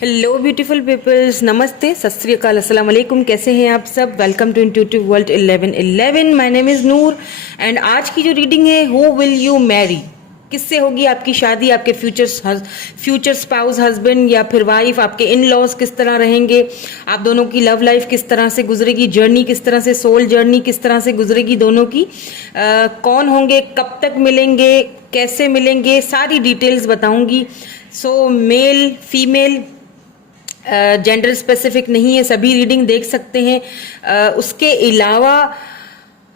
Hello beautiful peoples, नमस्ते, सत श्री अकाल, अस्सलाम वालेकुम। कैसे हैं आप सब? Welcome to intuitive world 1111। My name is Noor and आज की जो रीडिंग है, हु विल यू मैरी, किससे होगी आपकी शादी, आपके फ्यूचर स्पाउस, हस्बैंड या फिर वाइफ, आपके इन लॉज किस तरह रहेंगे, आप दोनों की लव लाइफ किस तरह से गुजरेगी, जर्नी किस तरह से, सोल जर्नी किस तरह से गुजरेगी दोनों की, कौन होंगे, कब तक मिलेंगे, कैसे मिलेंगे, सारी डिटेल्स बताऊंगी। सो मेल फीमेल जेंडर स्पेसिफिक नहीं है, सभी रीडिंग देख सकते हैं। उसके अलावा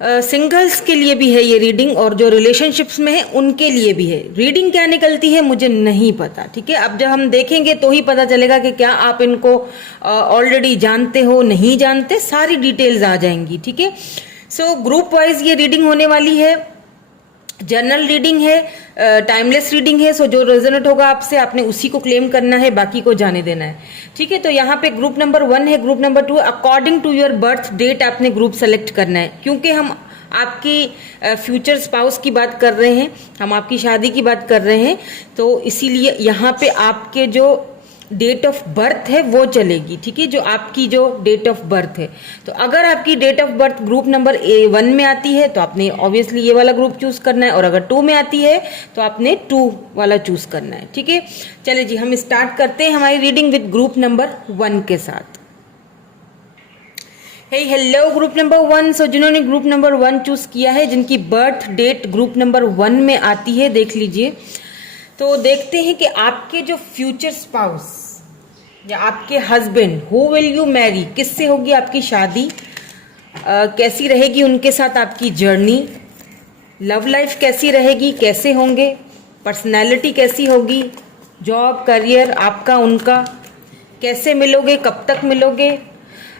सिंगल्स के लिए भी है ये रीडिंग, और जो रिलेशनशिप्स में है उनके लिए भी है। रीडिंग क्या निकलती है मुझे नहीं पता, ठीक है। अब जब हम देखेंगे तो ही पता चलेगा कि क्या आप इनको ऑलरेडी जानते हो, नहीं जानते, सारी डिटेल्स आ जाएंगी, ठीक है। सो ग्रुप वाइज ये रीडिंग होने वाली है, जनरल रीडिंग है, टाइमलेस रीडिंग है। सो जो रेजोनेट होगा आपसे, आपने उसी को क्लेम करना है, बाकी को जाने देना है, ठीक है। तो यहाँ पे ग्रुप नंबर 1 है, group number 2 according to your birth date आपने ग्रुप सेलेक्ट करना है, क्योंकि हम आपकी फ्यूचर स्पाउस की बात कर रहे हैं, हम आपकी शादी की बात कर रहे हैं, तो इसीलिए यहाँ पे आपके जो डेट ऑफ बर्थ है वो चलेगी, ठीक है, जो आपकी जो डेट ऑफ बर्थ है। तो अगर आपकी date of birth group number 1 में आती है तो आपने ऑब्वियसली ये वाला ग्रुप चूज करना है, और अगर 2 में आती है तो आपने 2 वाला चूज करना है, ठीक है। चलिए जी, हम स्टार्ट करते हैं हमारी रीडिंग विद ग्रुप नंबर 1 के साथ। Hello group number 1। सो जिन्होंने ग्रुप नंबर 1 चूज किया है, जिनकी बर्थ डेट ग्रुप नंबर 1 में आती है, देख लीजिए। तो देखते हैं कि आपके जो फ्यूचर स्पाउस या आपके husband, who will you Mary, किससे होगी आपकी शादी, कैसी रहेगी उनके साथ आपकी जर्नी, लव लाइफ कैसी रहेगी, कैसे होंगे, पर्सनैलिटी कैसी होगी, जॉब करियर आपका उनका, कैसे मिलोगे, कब तक मिलोगे,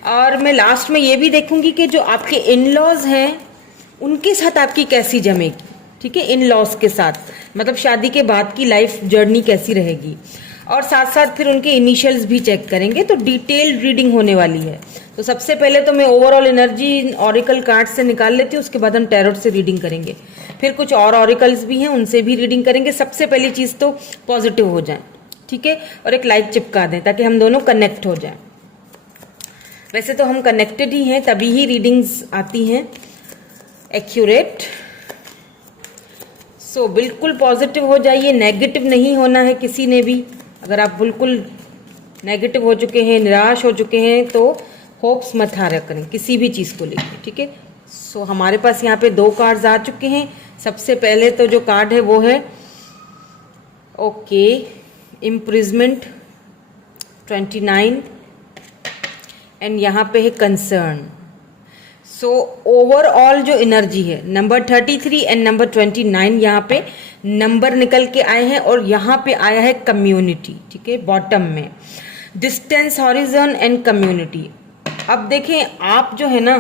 और मैं लास्ट में ये भी देखूंगी कि जो आपके इन लॉज हैं उनके साथ आपकी कैसी जमेगी, ठीक है। इन लॉज के साथ मतलब शादी के बाद की लाइफ जर्नी कैसी रहेगी, और साथ साथ फिर उनके इनिशियल्स भी चेक करेंगे। तो डिटेल्ड रीडिंग होने वाली है। तो सबसे पहले तो मैं ओवरऑल एनर्जी ऑरिकल कार्ड से निकाल लेती हूँ, उसके बाद हम टैरोट से रीडिंग करेंगे, फिर कुछ और ऑरिकल्स भी हैं उनसे भी रीडिंग करेंगे। सबसे पहली चीज़ तो पॉजिटिव हो जाए, ठीक है, और एक लाइक चिपका दें ताकि हम दोनों कनेक्ट हो जाएं। वैसे तो हम कनेक्टेड ही हैं, तभी ही रीडिंग्स आती हैं एक्यूरेट। सो बिल्कुल पॉजिटिव हो जाइए, नेगेटिव नहीं होना है किसी ने भी। अगर आप बिल्कुल नेगेटिव हो चुके हैं, निराश हो चुके हैं, तो होप्स मत हारा करें किसी भी चीज़ को लेकर, ठीक है। सो हमारे पास यहाँ पे 2 कार्ड्स आ चुके हैं। सबसे पहले तो जो कार्ड है वो है ओके, इम्प्रिजमेंट 29, एंड यहाँ पे है कंसर्न। सो ओवरऑल जो एनर्जी है, नंबर 33 एंड नंबर 29 यहाँ पे नंबर निकल के आए हैं, और यहाँ पे आया है कम्युनिटी, ठीक है, बॉटम में डिस्टेंस, हॉरिजन एंड कम्युनिटी। अब देखें, आप जो है ना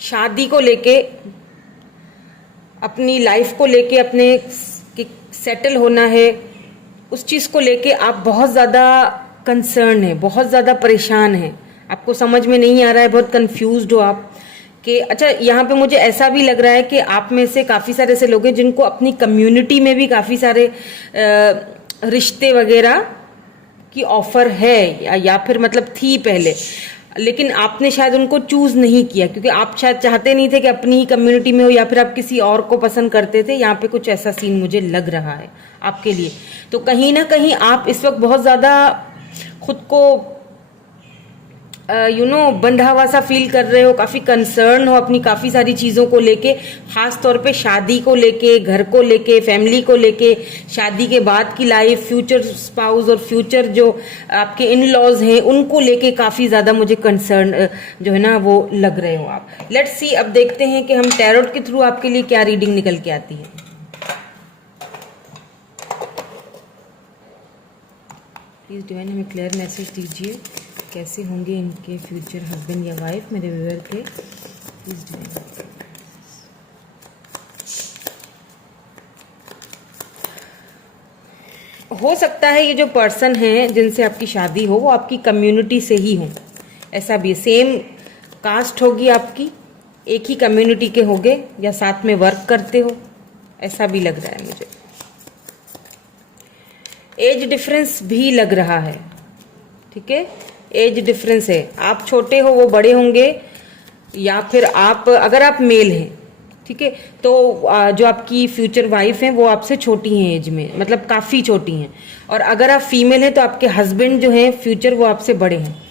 शादी को लेके, अपनी लाइफ को लेके, अपने सेटल होना है, उस चीज़ को लेके आप बहुत ज़्यादा कंसर्न है, बहुत ज़्यादा परेशान है, आपको समझ में नहीं आ रहा है, बहुत कंफ्यूज्ड हो आप कि अच्छा। यहाँ पे मुझे ऐसा भी लग रहा है कि आप में से काफ़ी सारे ऐसे लोग हैं जिनको अपनी कम्युनिटी में भी काफ़ी सारे रिश्ते वगैरह की ऑफर है, या फिर मतलब थी पहले, लेकिन आपने शायद उनको चूज नहीं किया, क्योंकि आप शायद चाहते नहीं थे कि अपनी ही कम्युनिटी में हो, या फिर आप किसी और को पसंद करते थे। यहाँ पे कुछ ऐसा सीन मुझे लग रहा है आपके लिए। तो कहीं ना कहीं आप इस वक्त बहुत ज़्यादा खुद को बंधा हुआ सा फील कर रहे हो, काफ़ी कंसर्न हो अपनी काफ़ी सारी चीज़ों को लेके, ख़ास तौर पे शादी को लेके, घर को लेके, फैमिली को लेके, शादी के बाद की लाइफ, फ्यूचर स्पाउस और फ्यूचर जो आपके इन लॉज हैं उनको लेके काफ़ी ज़्यादा मुझे कंसर्न जो है ना वो लग रहे हो आप। लेट्स सी, अब देखते हैं कि हम टैरोट के थ्रू आपके लिए क्या रीडिंग निकल के आती है। प्लीज़ डिवाइन हमें क्लियर मैसेज दीजिए, कैसे होंगे इनके फ्यूचर हस्बैंड या वाइफ, मेरे व्यूअर के। Please divine. हो सकता है ये जो पर्सन है जिनसे आपकी शादी हो, वो आपकी कम्युनिटी से ही हो, ऐसा भी सेम कास्ट होगी आपकी, एक ही कम्युनिटी के होगे, या साथ में वर्क करते हो, ऐसा भी लग रहा है मुझे। एज डिफरेंस भी लग रहा है, ठीक है, एज डिफरेंस है। आप छोटे हो, वो बड़े होंगे, या फिर आप अगर आप मेल हैं, ठीक है, तो जो आपकी फ्यूचर वाइफ हैं वो आपसे छोटी हैं एज में, मतलब काफ़ी छोटी हैं। और अगर आप फीमेल हैं तो आपके हस्बैंड जो हैं फ्यूचर वो आपसे बड़े हैं,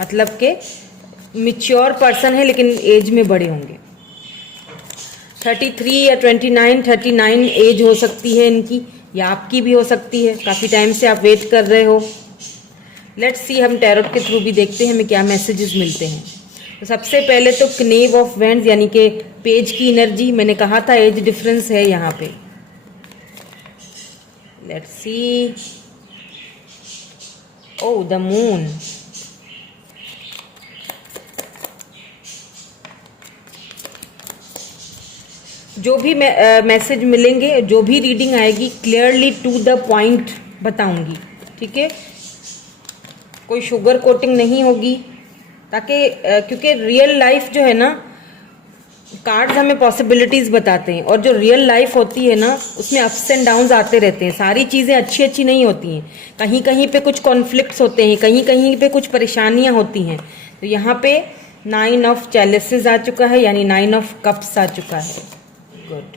मतलब के मिच्योर पर्सन है लेकिन एज में बड़े होंगे। 33 या 29, 39 एज हो सकती है इनकी, या आपकी भी हो सकती है। काफ़ी टाइम से आप वेट कर रहे हो। लेट्स सी, हम टैरोट के थ्रू भी देखते हैं हमें क्या मैसेजेस मिलते हैं। तो सबसे पहले तो क्नेव ऑफ वैंड्स यानी कि पेज की एनर्जी, मैंने कहा था एज डिफरेंस है यहाँ पे। Let's see, oh the moon, जो भी मैसेज मिलेंगे, जो भी रीडिंग आएगी, क्लियरली टू द पॉइंट बताऊंगी, ठीक है, कोई शुगर कोटिंग नहीं होगी, ताकि क्योंकि रियल लाइफ जो है ना, कार्ड्स हमें पॉसिबिलिटीज बताते हैं, और जो रियल लाइफ होती है ना उसमें अप्स एंड डाउन्स आते रहते हैं। सारी चीज़ें अच्छी अच्छी नहीं होती हैं, कहीं कहीं पे कुछ कॉन्फ्लिक्ट्स होते हैं, कहीं कहीं पे कुछ परेशानियां होती हैं। तो यहाँ पे 9 ऑफ चैलिसेस आ चुका है, यानी 9 ऑफ कप्स आ चुका है। गुड।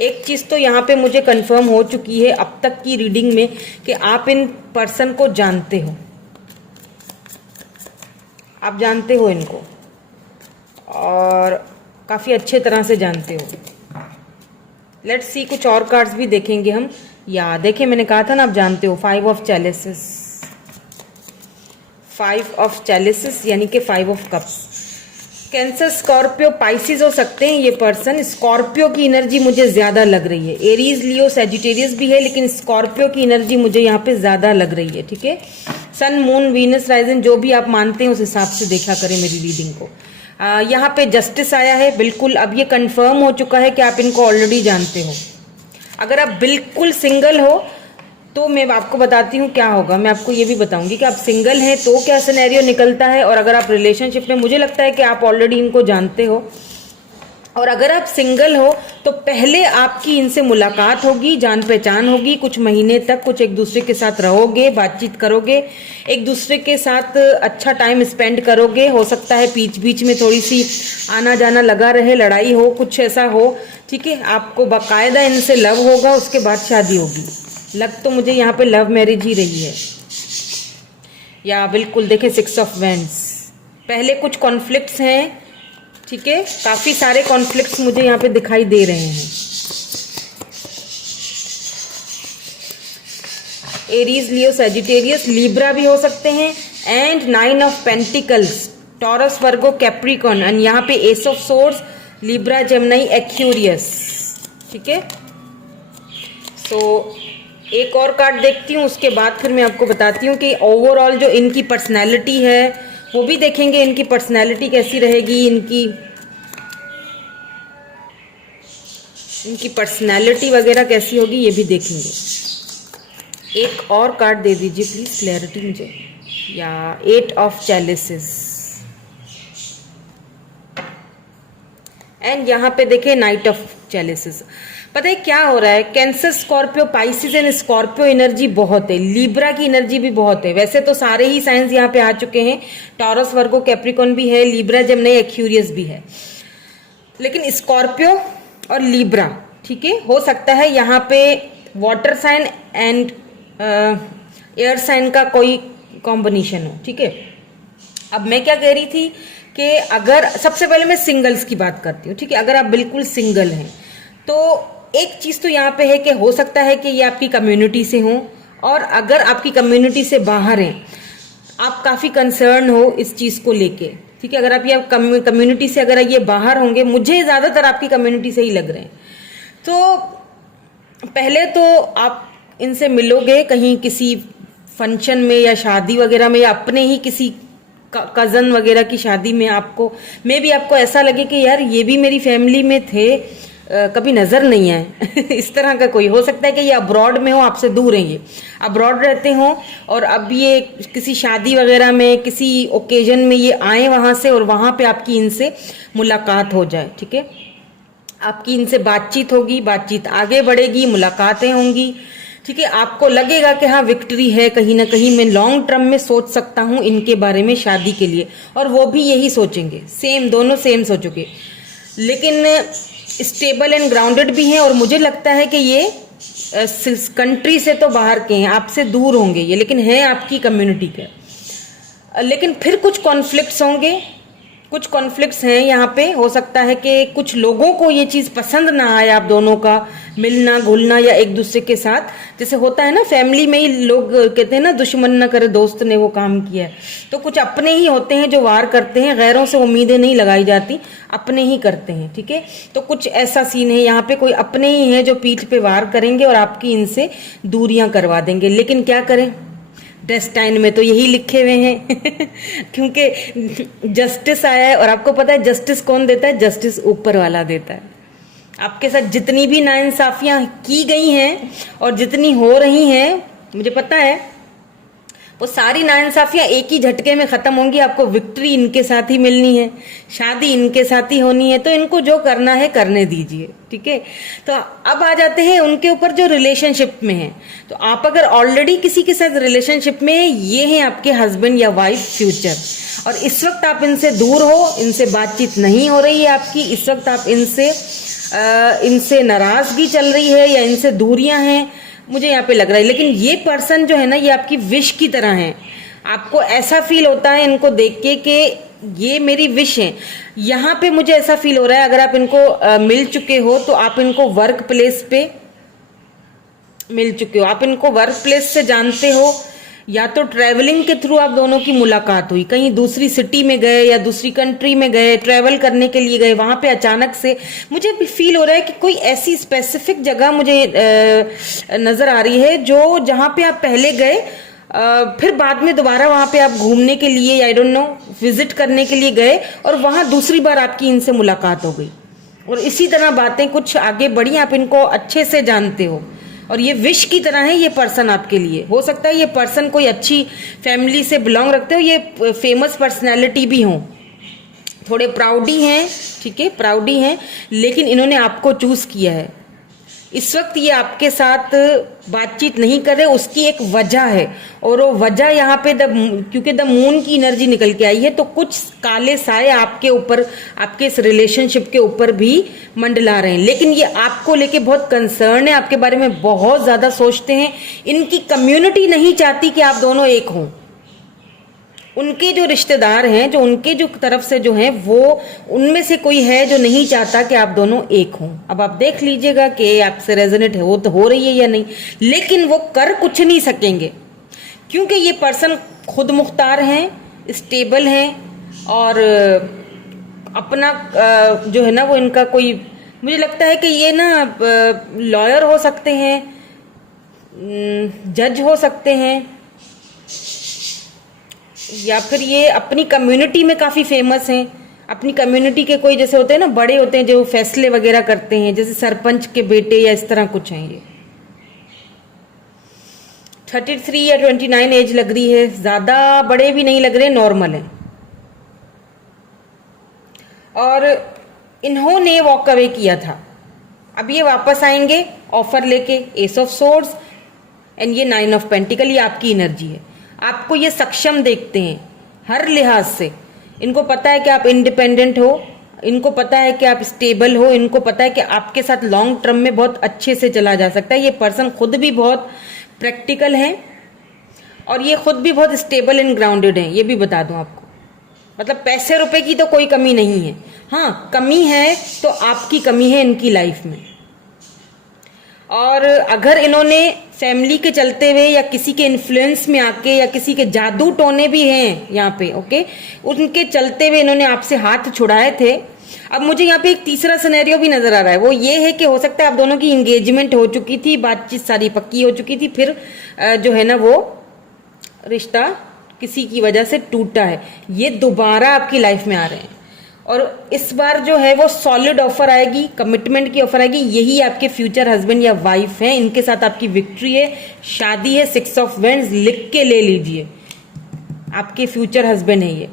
एक चीज़ तो यहाँ पे मुझे कंफर्म हो चुकी है अब तक की रीडिंग में, कि आप इन पर्सन को जानते हो, आप जानते हो इनको, और काफ़ी अच्छे तरह से जानते हो। लेट्स सी, कुछ और कार्ड्स भी देखेंगे हम। या देखें, मैंने कहा था ना आप जानते हो, 5 ऑफ चैलिसेस, 5 ऑफ चैलिसेस यानी कि 5 of cups. Cancer, Scorpio, Pisces हो सकते हैं ये पर्सन। स्कॉर्पियो की एनर्जी मुझे ज़्यादा लग रही है। एरीज, लियो, सैजिटेरियस भी है, लेकिन स्कॉर्पियो की एनर्जी मुझे यहाँ पे ज़्यादा लग रही है, ठीक है। सन, मून, वीनस, राइजन, जो भी आप मानते हैं उस हिसाब से देखा करें मेरी रीडिंग को। यहाँ पे जस्टिस आया है, बिल्कुल अब ये कंफर्म हो चुका है कि आप इनको ऑलरेडी जानते हो। अगर आप बिल्कुल सिंगल हो तो मैं आपको बताती हूँ क्या होगा। मैं आपको ये भी बताऊंगी कि आप सिंगल हैं तो क्या सिनेरियो निकलता है, और अगर आप रिलेशनशिप में, मुझे लगता है कि आप ऑलरेडी इनको जानते हो। और अगर आप सिंगल हो तो पहले आपकी इनसे मुलाकात होगी, जान पहचान होगी, कुछ महीने तक कुछ एक दूसरे के साथ रहोगे, बातचीत करोगे, एक दूसरे के साथ अच्छा टाइम स्पेंड करोगे। हो सकता है बीच बीच में थोड़ी सी आना जाना लगा रहे, लड़ाई हो, कुछ ऐसा हो, ठीक है। आपको बाकायदा इनसे लव होगा, उसके बाद शादी होगी। लग तो मुझे यहाँ पे लव मैरिज ही रही है, या बिल्कुल देखें 6 ऑफ वैंड्स। पहले कुछ कॉन्फ्लिक्ट्स हैं, ठीक है, काफी सारे कॉन्फ्लिक्ट्स मुझे यहाँ पे दिखाई दे रहे हैं। एरीज, लियो, सैजिटेरियस, लिब्रा भी हो सकते हैं। And 9 of pentacles, Taurus, Virgo, Capricorn, and यहाँ पे S of swords, Libra, Gemini, Aquarius, ठीक है। सो एक और कार्ड देखती हूँ, उसके बाद फिर मैं आपको बताती हूँ कि ओवरऑल जो इनकी पर्सनैलिटी है वो भी देखेंगे, इनकी पर्सनैलिटी कैसी रहेगी, इनकी पर्सनैलिटी वगैरह कैसी होगी, ये भी देखेंगे। एक और कार्ड दे दीजिए प्लीज, क्लैरिटी मुझे। या 8 ऑफ चैलिसेस, एंड यहाँ पे देखें नाइट ऑफ चैलिसेस। पता है क्या हो रहा है, cancer, Scorpio, Pisces and Scorpio energy बहुत है, लिब्रा की एनर्जी भी बहुत है। वैसे तो सारे ही साइंस यहाँ पे आ चुके हैं, टॉरस, वर्गो, कैप्रिकॉन भी है, लिब्रा, जेमिनी, एक्यूरियस भी है, लेकिन स्कॉर्पियो और लिब्रा, ठीक है। हो सकता है यहाँ पे water sign and air sign का कोई कॉम्बिनेशन हो, ठीक है। अब मैं क्या कह रही थी कि अगर सबसे पहले मैं सिंगल्स की बात करती हूँ, ठीक है। अगर आप बिल्कुल सिंगल हैं तो एक चीज तो यहाँ पे है कि हो सकता है कि ये आपकी कम्युनिटी से हो, और अगर आपकी कम्युनिटी से बाहर हैं, आप काफी कंसर्न हो इस चीज को लेके, ठीक है। अगर आप ये कम्युनिटी से अगर ये बाहर होंगे, मुझे ज्यादातर आपकी कम्युनिटी से ही लग रहे हैं, तो पहले तो आप इनसे मिलोगे कहीं किसी फंक्शन में या शादी वगैरह में, या अपने ही किसी कजन वगैरह की शादी में, आपको मे भी आपको ऐसा लगे कि यार ये भी मेरी फैमिली में थे, कभी नजर नहीं आए इस तरह का कोई हो सकता है कि ये अब्रॉड में हो, आपसे दूर हैं, ये अब्रॉड रहते हो, और अब ये किसी शादी वगैरह में, किसी ओकेजन में ये आए वहां से, और वहां पे आपकी इनसे मुलाकात हो जाए, ठीक है। आपकी इनसे बातचीत होगी, बातचीत आगे बढ़ेगी, मुलाकातें होंगी, ठीक है, आपको लगेगा कि हाँ विक्ट्री है, कहीं ना कहीं मैं लॉन्ग टर्म में सोच सकता हूँ इनके बारे में शादी के लिए, और वो भी यही सोचेंगे, सेम, दोनों सेम सोचोगे। लेकिन स्टेबल एंड ग्राउंडेड भी हैं, और मुझे लगता है कि ये कंट्री से तो बाहर के हैं, आपसे दूर होंगे ये, लेकिन है आपकी कम्युनिटी के। लेकिन फिर कुछ कॉन्फ्लिक्ट्स होंगे, कुछ कॉन्फ्लिक्ट्स हैं यहाँ पे। हो सकता है कि कुछ लोगों को ये चीज़ पसंद ना आए, आप दोनों का मिलना घुलना या एक दूसरे के साथ, जैसे होता है ना फैमिली में ही, लोग कहते हैं ना दुश्मन ना करे दोस्त ने वो काम किया है। तो कुछ अपने ही होते हैं जो वार करते हैं, गैरों से उम्मीदें नहीं लगाई जाती, अपने ही करते हैं। ठीक है, तो कुछ ऐसा सीन है यहाँ पे, कोई अपने ही हैं जो पीठ पे वार करेंगे और आपकी इनसे दूरियां करवा देंगे। लेकिन क्या करें, डेस्टाइन में तो यही लिखे हुए हैं क्योंकि जस्टिस आया है, और आपको पता है जस्टिस कौन देता है? जस्टिस ऊपर वाला देता है। आपके साथ जितनी भी नाइंसाफियां की गई हैं और जितनी हो रही हैं, मुझे पता है वो सारी नाइंसाफियां एक ही झटके में खत्म होंगी। आपको विक्ट्री इनके साथ ही मिलनी है, शादी इनके साथ ही होनी है, तो इनको जो करना है करने दीजिए। ठीक है, तो अब आ जाते हैं उनके ऊपर जो रिलेशनशिप में है। तो आप अगर ऑलरेडी किसी के साथ रिलेशनशिप में है, ये हैं आपके हस्बैंड या वाइफ फ्यूचर, और इस वक्त आप इनसे दूर हो, इनसे बातचीत नहीं हो रही है आपकी, इस वक्त आप इनसे नाराजगी चल रही है या इनसे दूरियां हैं, मुझे यहाँ पे लग रहा है। लेकिन ये पर्सन जो है ना, ये आपकी विश की तरह है। आपको ऐसा फील होता है इनको देख के कि ये मेरी विश है। यहाँ पे मुझे ऐसा फील हो रहा है, अगर आप इनको मिल चुके हो तो आप इनको वर्क प्लेस पे मिल चुके हो, आप इनको वर्क प्लेस से जानते हो, या तो ट्रैवलिंग के थ्रू आप दोनों की मुलाकात हुई, कहीं दूसरी सिटी में गए या दूसरी कंट्री में गए, ट्रैवल करने के लिए गए, वहां पे अचानक से मुझे फील हो रहा है कि कोई ऐसी स्पेसिफिक जगह मुझे नजर आ रही है जो जहां पे आप पहले गए, फिर बाद में दोबारा वहां पे आप घूमने के लिए, आई डोंट नो, विजिट करने के लिए गए, और वहां दूसरी बार आपकी इनसे मुलाकात हो गई, और इसी तरह बातें कुछ आगे बढ़ी, आप इनको अच्छे से जानते हो, और ये विश की तरह है ये पर्सन आपके लिए। हो सकता है ये पर्सन कोई अच्छी फैमिली से बिलोंग रखते हो, ये फेमस पर्सनैलिटी भी हो, थोड़े प्राउडी हैं, ठीक है, प्राउडी हैं, लेकिन इन्होंने आपको चूज किया है। इस वक्त ये आपके साथ बातचीत नहीं कर रहे, उसकी एक वजह है, और वो वजह यहाँ पे क्योंकि द मून की एनर्जी निकल के आई है, तो कुछ काले साए आपके ऊपर, आपके इस रिलेशनशिप के ऊपर भी मंडला रहे हैं। लेकिन ये आपको लेके बहुत कंसर्न है, आपके बारे में बहुत ज्यादा सोचते हैं। इनकी कम्युनिटी नहीं चाहती कि आप दोनों एक हों। उनके जो रिश्तेदार हैं, जो उनके जो तरफ से जो हैं, वो उनमें से कोई है जो नहीं चाहता कि आप दोनों एक हों। अब आप देख लीजिएगा कि आपसे रेजोनेट हो रही है या नहीं, लेकिन वो कर कुछ नहीं सकेंगे, क्योंकि ये पर्सन खुद मुख्तार हैं, स्टेबल हैं, और अपना जो है ना वो इनका कोई, मुझे लगता है कि ये ना लॉयर हो सकते हैं, जज हो सकते हैं, या फिर ये अपनी कम्युनिटी में काफी फेमस हैं। अपनी कम्युनिटी के कोई, जैसे होते हैं ना बड़े होते हैं जो फैसले वगैरह करते हैं, जैसे सरपंच के बेटे या इस तरह कुछ हैं ये। 33 या 29 एज लग रही है, ज्यादा बड़े भी नहीं लग रहे, नॉर्मल है। और इन्होंने वॉक अवे किया था, अब ये वापस आएंगे ऑफर लेके, एस ऑफ सोर्ड्स एंड ये 9 ऑफ पेंटिकल, ये आपकी एनर्जी है। आपको ये सक्षम देखते हैं हर लिहाज से। इनको पता है कि आप इंडिपेंडेंट हो, इनको पता है कि आप स्टेबल हो, इनको पता है कि आपके साथ लॉन्ग टर्म में बहुत अच्छे से चला जा सकता है। ये पर्सन खुद भी बहुत प्रैक्टिकल है, और ये खुद भी बहुत स्टेबल एंड ग्राउंडेड है, ये भी बता दूं आपको। मतलब पैसे रुपए की तो कोई कमी नहीं है, हाँ कमी है तो आपकी कमी है इनकी लाइफ में। और अगर इन्होंने फैमिली के चलते हुए या किसी के इन्फ्लुएंस में आके, या किसी के जादू टोने भी हैं यहाँ पे, ओके, उनके चलते हुए इन्होंने आपसे हाथ छुड़ाए थे। अब मुझे यहाँ पे एक तीसरा सिनेरियो भी नजर आ रहा है, वो ये है कि हो सकता है आप दोनों की एंगेजमेंट हो चुकी थी, बातचीत सारी पक्की हो चुकी थी, फिर जो है ना वो रिश्ता किसी की वजह से टूटा है, ये दोबारा आपकी लाइफ में आ रहे हैं, और इस बार जो है वो सॉलिड ऑफर आएगी, कमिटमेंट की ऑफर आएगी। यही आपके फ्यूचर हस्बैंड या वाइफ हैं, इनके साथ आपकी विक्ट्री है, शादी है। 6 ऑफ वेंड्स लिख के ले लीजिए, आपके फ्यूचर हस्बैंड है ये,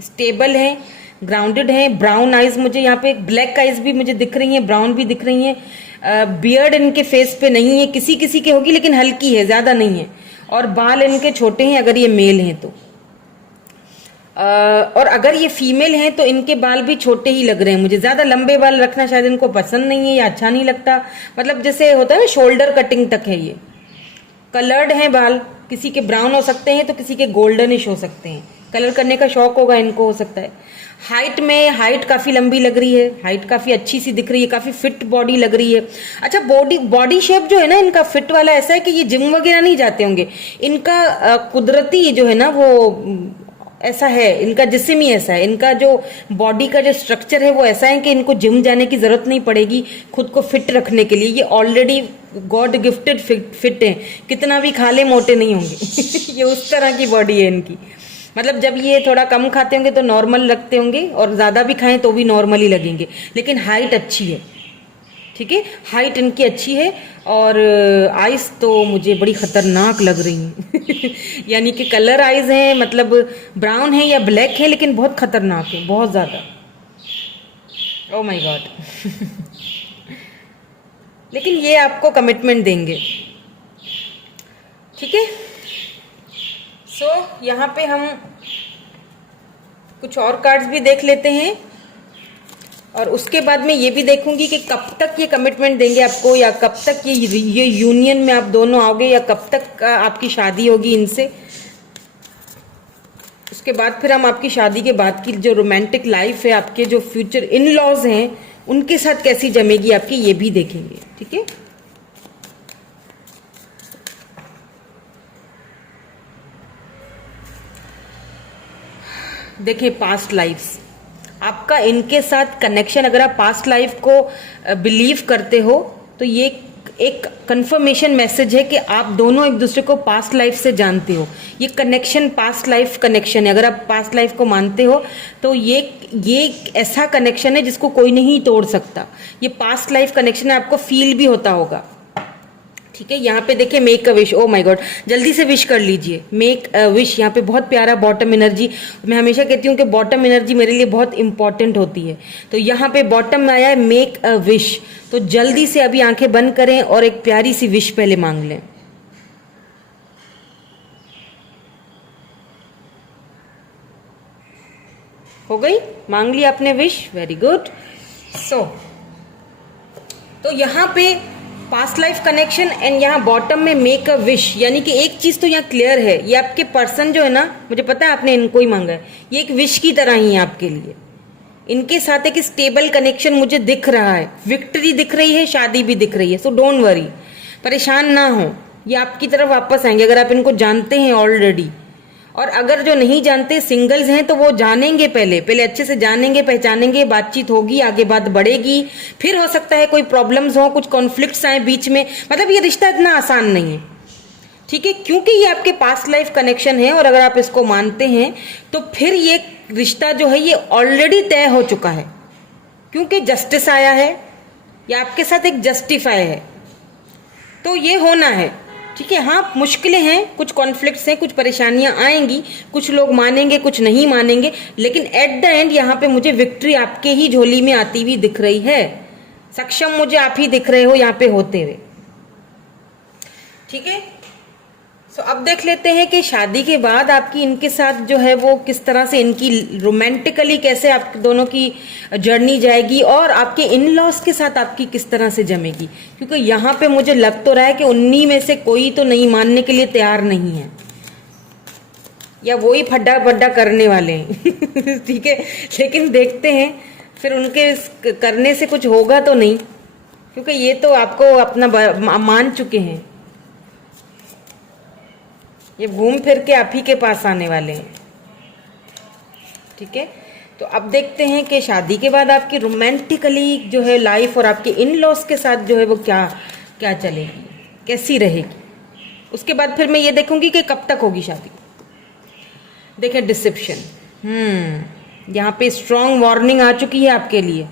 स्टेबल है, ग्राउंडेड है, ब्राउन आइज, मुझे यहाँ पे ब्लैक आइज भी मुझे दिख रही हैं, ब्राउन भी दिख रही हैं, बियर्ड इनके फेस पे नहीं है, किसी किसी के होगी लेकिन हल्की है, ज्यादा नहीं है। और बाल इनके छोटे हैं अगर ये मेल हैं तो। और अगर ये फीमेल हैं तो इनके बाल भी छोटे ही लग रहे हैं मुझे। ज्यादा लंबे बाल रखना शायद इनको पसंद नहीं है या अच्छा नहीं लगता, मतलब जैसे होता है ना शोल्डर कटिंग तक है ये। कलर्ड हैं बाल, किसी के ब्राउन हो सकते हैं तो किसी के गोल्डनिश हो सकते हैं। कलर करने का शौक होगा इनको, हो सकता है। हाइट में हाइट काफी लंबी लग रही है, हाइट काफी अच्छी सी दिख रही है, काफी फिट बॉडी लग रही है। अच्छा, बॉडी शेप जो है ना इनका फिट वाला ऐसा है कि ये जिम वगैरह नहीं जाते होंगे। इनका कुदरती जो है ना वो ऐसा है, इनका जिस्म ही ऐसा है, इनका जो बॉडी का जो स्ट्रक्चर है वो ऐसा है कि इनको जिम जाने की जरूरत नहीं पड़ेगी खुद को फिट रखने के लिए। ये ऑलरेडी गॉड गिफ्टेड फिट है, कितना भी खा ले मोटे नहीं होंगे। ये उस तरह की बॉडी है इनकी। मतलब जब ये थोड़ा कम खाते होंगे तो नॉर्मल लगते होंगे, और ज्यादा भी खाएं तो भी नॉर्मल ही लगेंगे। लेकिन हाइट अच्छी है, ठीक है, हाइट इनकी अच्छी है। और आइज तो मुझे बड़ी खतरनाक लग रही हैं। यानी कि कलर आइज हैं, मतलब ब्राउन है या ब्लैक है लेकिन बहुत खतरनाक है, बहुत ज्यादा। Oh my God. लेकिन ये आपको कमिटमेंट देंगे, ठीक है। सो यहाँ पे हम कुछ और कार्ड्स भी देख लेते हैं, और उसके बाद में ये भी देखूंगी कि कब तक ये कमिटमेंट देंगे आपको, या कब तक ये यूनियन में आप दोनों आओगे, या कब तक आपकी शादी होगी इनसे। उसके बाद फिर हम आपकी शादी के बाद की जो रोमांटिक लाइफ है, आपके जो फ्यूचर इन लॉज हैं उनके साथ कैसी जमेगी आपकी, ये भी देखेंगे, ठीक है। देखिए, पास्ट लाइफ्स, आपका इनके साथ कनेक्शन, अगर आप पास्ट लाइफ को बिलीव करते हो तो ये एक कंफर्मेशन मैसेज है कि आप दोनों एक दूसरे को पास्ट लाइफ से जानते हो। ये कनेक्शन पास्ट लाइफ कनेक्शन है। अगर आप पास्ट लाइफ को मानते हो तो ये ऐसा कनेक्शन है जिसको कोई नहीं तोड़ सकता। ये पास्ट लाइफ कनेक्शन है, आपको फील भी होता होगा, ठीक है। यहाँ पे देखिए, make a wish, oh my God, जल्दी से विश कर लीजिए, मेक अ विश। यहाँ पे बहुत प्यारा बॉटम एनर्जी। मैं हमेशा कहती हूँ कि बॉटम एनर्जी मेरे लिए बहुत इंपॉर्टेंट होती है। तो यहाँ पे बॉटम में आया है मेक अ विश। तो जल्दी से अभी आंखें बंद करें और एक प्यारी सी विश पहले मांग लें। हो गई, मांग ली आपने विश, वेरी गुड। सो तो यहाँ पे पास्ट लाइफ कनेक्शन एंड यहाँ बॉटम में मेक अ विश, यानी कि एक चीज तो यहाँ क्लियर है, ये आपके पर्सन जो है ना, मुझे पता है आपने इनको ही मांगा है, ये एक विश की तरह ही है आपके लिए। इनके साथ एक स्टेबल कनेक्शन मुझे दिख रहा है, विक्ट्री दिख रही है, शादी भी दिख रही है। सो डोंट वरी, परेशान ना हो, ये आपकी तरफ वापस आएंगे अगर आप इनको जानते हैं ऑलरेडी। और अगर जो नहीं जानते, सिंगल्स हैं, तो वो जानेंगे, पहले अच्छे से जानेंगे, पहचानेंगे, बातचीत होगी, आगे बात बढ़ेगी। फिर हो सकता है कोई प्रॉब्लम्स हो, कुछ कॉन्फ्लिक्ट्स आए बीच में। मतलब ये रिश्ता इतना आसान नहीं है, ठीक है, क्योंकि ये आपके पास्ट लाइफ कनेक्शन है। और अगर आप इसको मानते हैं तो फिर ये रिश्ता जो है ये ऑलरेडी तय हो चुका है, क्योंकि जस्टिस आया है, या आपके साथ एक जस्टिफाई है, तो ये होना है, ठीक है। हाँ, मुश्किलें हैं, कुछ कॉन्फ्लिक्ट्स हैं, कुछ परेशानियां आएंगी, कुछ लोग मानेंगे, कुछ नहीं मानेंगे, लेकिन एट द एंड यहाँ पे मुझे विक्ट्री आपके ही झोली में आती हुई दिख रही है। सक्षम मुझे आप ही दिख रहे हो यहाँ पे होते हुए, ठीक है। सो अब देख लेते हैं कि शादी के बाद आपकी इनके साथ जो है वो किस तरह से, इनकी रोमांटिकली कैसे आप दोनों की जर्नी जाएगी, और आपके इन लॉज के साथ आपकी किस तरह से जमेगी। क्योंकि यहाँ पे मुझे लग तो रहा है कि उन्हीं में से कोई तो नहीं मानने के लिए तैयार नहीं है, या वो ही फड्डा फड्डा करने वाले हैं। ठीक है, लेकिन देखते हैं फिर उनके करने से कुछ होगा तो नहीं, क्योंकि ये तो आपको अपना मान चुके हैं। ये घूम फिर के आप ही के पास आने वाले हैं, ठीक है। तो अब देखते हैं कि शादी के बाद आपकी रोमांटिकली जो है लाइफ और आपके इन लॉज के साथ जो है वो क्या क्या चलेगी, कैसी रहेगी। उसके बाद फिर मैं ये देखूंगी कि कब तक होगी शादी। देखिए, डिसेप्शन, यहाँ पे स्ट्रॉन्ग वार्निंग आ चुकी है आपके लिए,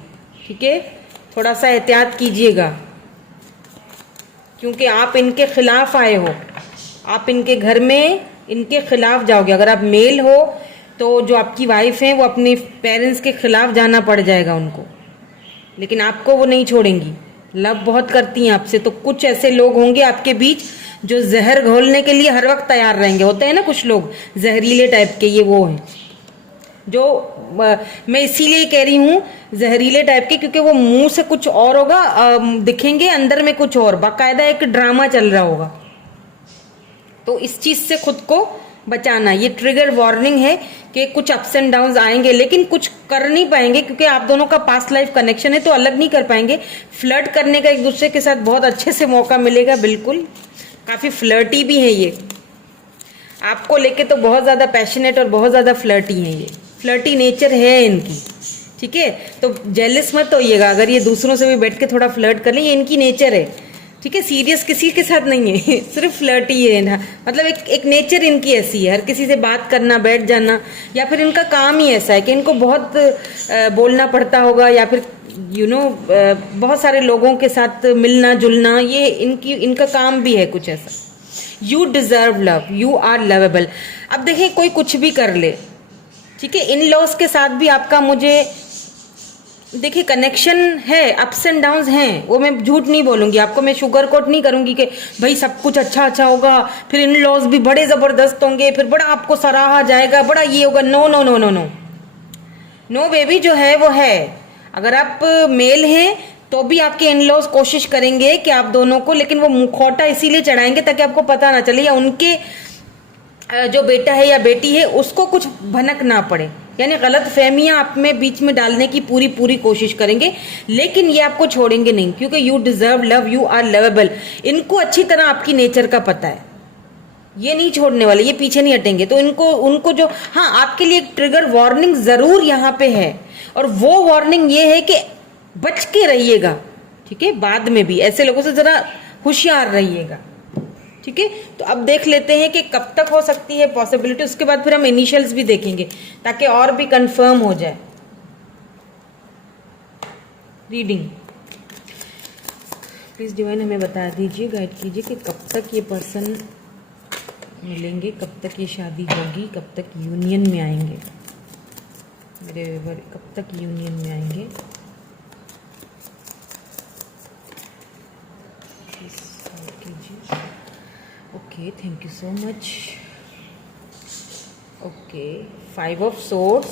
ठीक है। थोड़ा सा एहतियात कीजिएगा, क्योंकि आप इनके खिलाफ आए हो, आप इनके घर में इनके खिलाफ जाओगे। अगर आप मेल हो तो जो आपकी वाइफ है वो अपने पेरेंट्स के खिलाफ जाना पड़ जाएगा उनको, लेकिन आपको वो नहीं छोड़ेंगी, लव बहुत करती हैं आपसे। तो कुछ ऐसे लोग होंगे आपके बीच जो जहर घोलने के लिए हर वक्त तैयार रहेंगे। होते हैं ना कुछ लोग जहरीले टाइप के, ये वो हैं जो मैं इसीलिए कह रही हूँ जहरीले टाइप के, क्योंकि वो मुंह से कुछ और होगा, दिखेंगे अंदर में कुछ और, बाकायदा एक ड्रामा चल रहा होगा। तो इस चीज से खुद को बचाना, ये ट्रिगर वार्निंग है कि कुछ अप्स एंड डाउन्स आएंगे, लेकिन कुछ कर नहीं पाएंगे क्योंकि आप दोनों का पास्ट लाइफ कनेक्शन है, तो अलग नहीं कर पाएंगे। फ्लर्ट करने का एक दूसरे के साथ बहुत अच्छे से मौका मिलेगा, बिल्कुल काफी फ्लर्टी भी है ये, आपको लेके तो बहुत ज्यादा पैशनेट और बहुत ज्यादा फ्लर्टी है, ये फ्लर्टी नेचर है इनकी, ठीक है। तो जेलस मत होइएगा अगर ये दूसरों से भी बैठ के थोड़ा फ्लर्ट कर ले, ये इनकी नेचर है, ठीक है। सीरियस किसी के साथ नहीं है सिर्फ फ्लर्टी है ना, मतलब एक नेचर इनकी ऐसी है, हर किसी से बात करना, बैठ जाना, या फिर इनका काम ही ऐसा है कि इनको बहुत बोलना पड़ता होगा, या फिर बहुत सारे लोगों के साथ मिलना जुलना, ये इनका काम भी है कुछ ऐसा। You deserve love, you are lovable. अब देखिए कोई कुछ भी कर ले, ठीक है, इन लॉज के साथ भी आपका, मुझे देखिए कनेक्शन है, अप्स एंड डाउन्स हैं, वो मैं झूठ नहीं बोलूंगी आपको, मैं शुगर कोट नहीं करूंगी कि भाई सब कुछ अच्छा अच्छा होगा, फिर इन लॉज भी बड़े जबरदस्त होंगे, फिर बड़ा आपको सराहा जाएगा, बड़ा ये होगा। No no no no no no baby, जो है वो है। अगर आप मेल हैं तो भी आपके इन लॉज कोशिश करेंगे कि आप दोनों को, लेकिन वो मुखौटा इसीलिए चढ़ाएंगे ताकि आपको पता ना चले, या उनके जो बेटा है या बेटी है उसको कुछ भनक ना पड़े, यानी गलत फहमियां आप में बीच में डालने की पूरी पूरी कोशिश करेंगे, लेकिन ये आपको छोड़ेंगे नहीं, क्योंकि you deserve love, you are lovable. इनको अच्छी तरह आपकी नेचर का पता है, ये नहीं छोड़ने वाले, ये पीछे नहीं हटेंगे। तो उनको जो, हाँ आपके लिए एक ट्रिगर वार्निंग जरूर यहाँ पे है, और वो वार्निंग ये है कि बच के रहिएगा, ठीक है। बाद में भी ऐसे लोगों से जरा होशियार रहिएगा, ठीक है। तो अब देख लेते हैं कि कब तक हो सकती है पॉसिबिलिटी, उसके बाद फिर हम इनिशियल्स भी देखेंगे ताकि और भी कंफर्म हो जाए रीडिंग। प्लीज डिवाइन हमें बता दीजिए, गाइड कीजिए कि कब तक ये पर्सन मिलेंगे, कब तक ये शादी होगी, कब तक यूनियन में आएंगे मेरे व्यूअर, कब तक यूनियन में आएंगे। Okay, thank you so much. Okay, 5 of swords,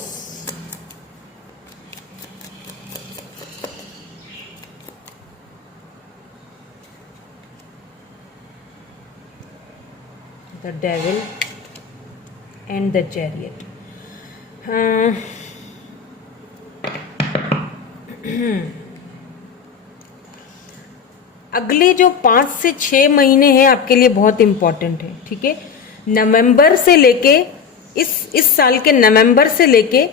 the devil and the chariot. अगले जो 5 से 6 महीने हैं आपके लिए बहुत इंपॉर्टेंट है, ठीक है। नवंबर से लेके इस साल के नवंबर से लेके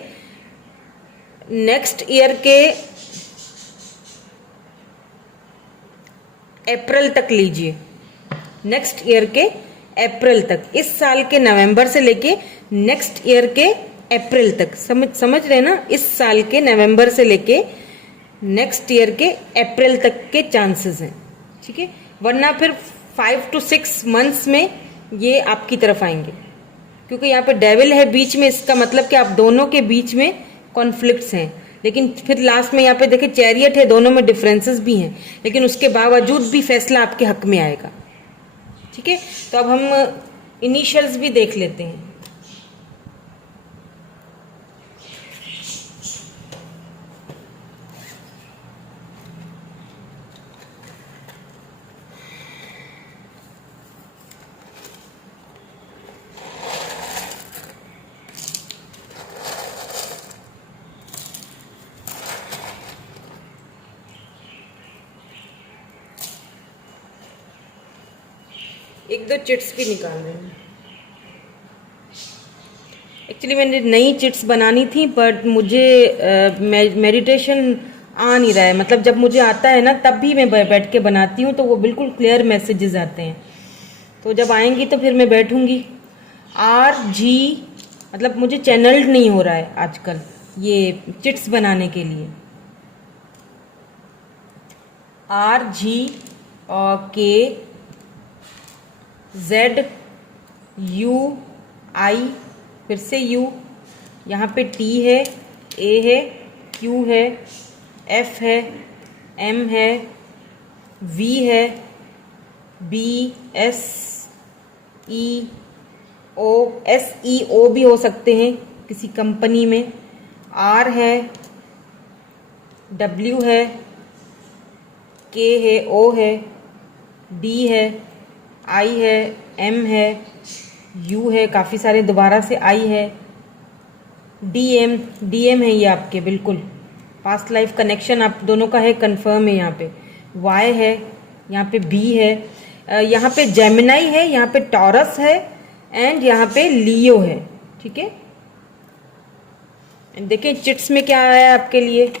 नेक्स्ट ईयर के अप्रैल तक लीजिए, नेक्स्ट ईयर के अप्रैल तक, इस साल के नवंबर से लेके नेक्स्ट ईयर के अप्रैल तक, समझ रहे ना, इस साल के नवंबर से लेके नेक्स्ट ईयर के अप्रैल तक के चांसेस हैं, ठीक है। वरना फिर 5 to 6 मंथ्स में ये आपकी तरफ आएंगे, क्योंकि यहाँ पे डेविल है बीच में, इसका मतलब कि आप दोनों के बीच में कॉन्फ्लिक्ट्स हैं। लेकिन फिर लास्ट में यहाँ पे देखिए चैरियट है, दोनों में डिफरेंसेस भी हैं, लेकिन उसके बावजूद भी फैसला आपके हक में आएगा, ठीक है। तो अब हम इनिशियल्स भी देख लेते हैं। एक दो चिट्स भी निकाल रहे हैं। एक्चुअली मैंने नई चिट्स बनानी थी, बट मुझे मेडिटेशन आ नहीं रहा है, मतलब जब मुझे आता है ना तब भी मैं बैठ के बनाती हूँ, तो वो बिल्कुल क्लियर मैसेजेस आते हैं। तो जब आएंगी तो फिर मैं बैठूंगी। RG मतलब मुझे चैनल्ड नहीं हो रहा है आजकल ये चिट्स बनाने के लिए। RG और K Z U I, फिर से U, यहाँ पे T है, A है, Q है, F है, M है, वी है, BSEO, SEO भी हो सकते हैं किसी कंपनी में, R है, W है, K है, O है, D है, I है, M है, U है, काफ़ी सारे दोबारा से I है, DM है ये आपके बिल्कुल पास्ट लाइफ कनेक्शन आप दोनों का है, कंफर्म है यहाँ पे। Y है, यहाँ पे B है, यहाँ पे जेमिनाई है, यहाँ पे टॉरस है एंड यहाँ पे लियो है। ठीक है, देखिए चिट्स में क्या आया है आपके लिए,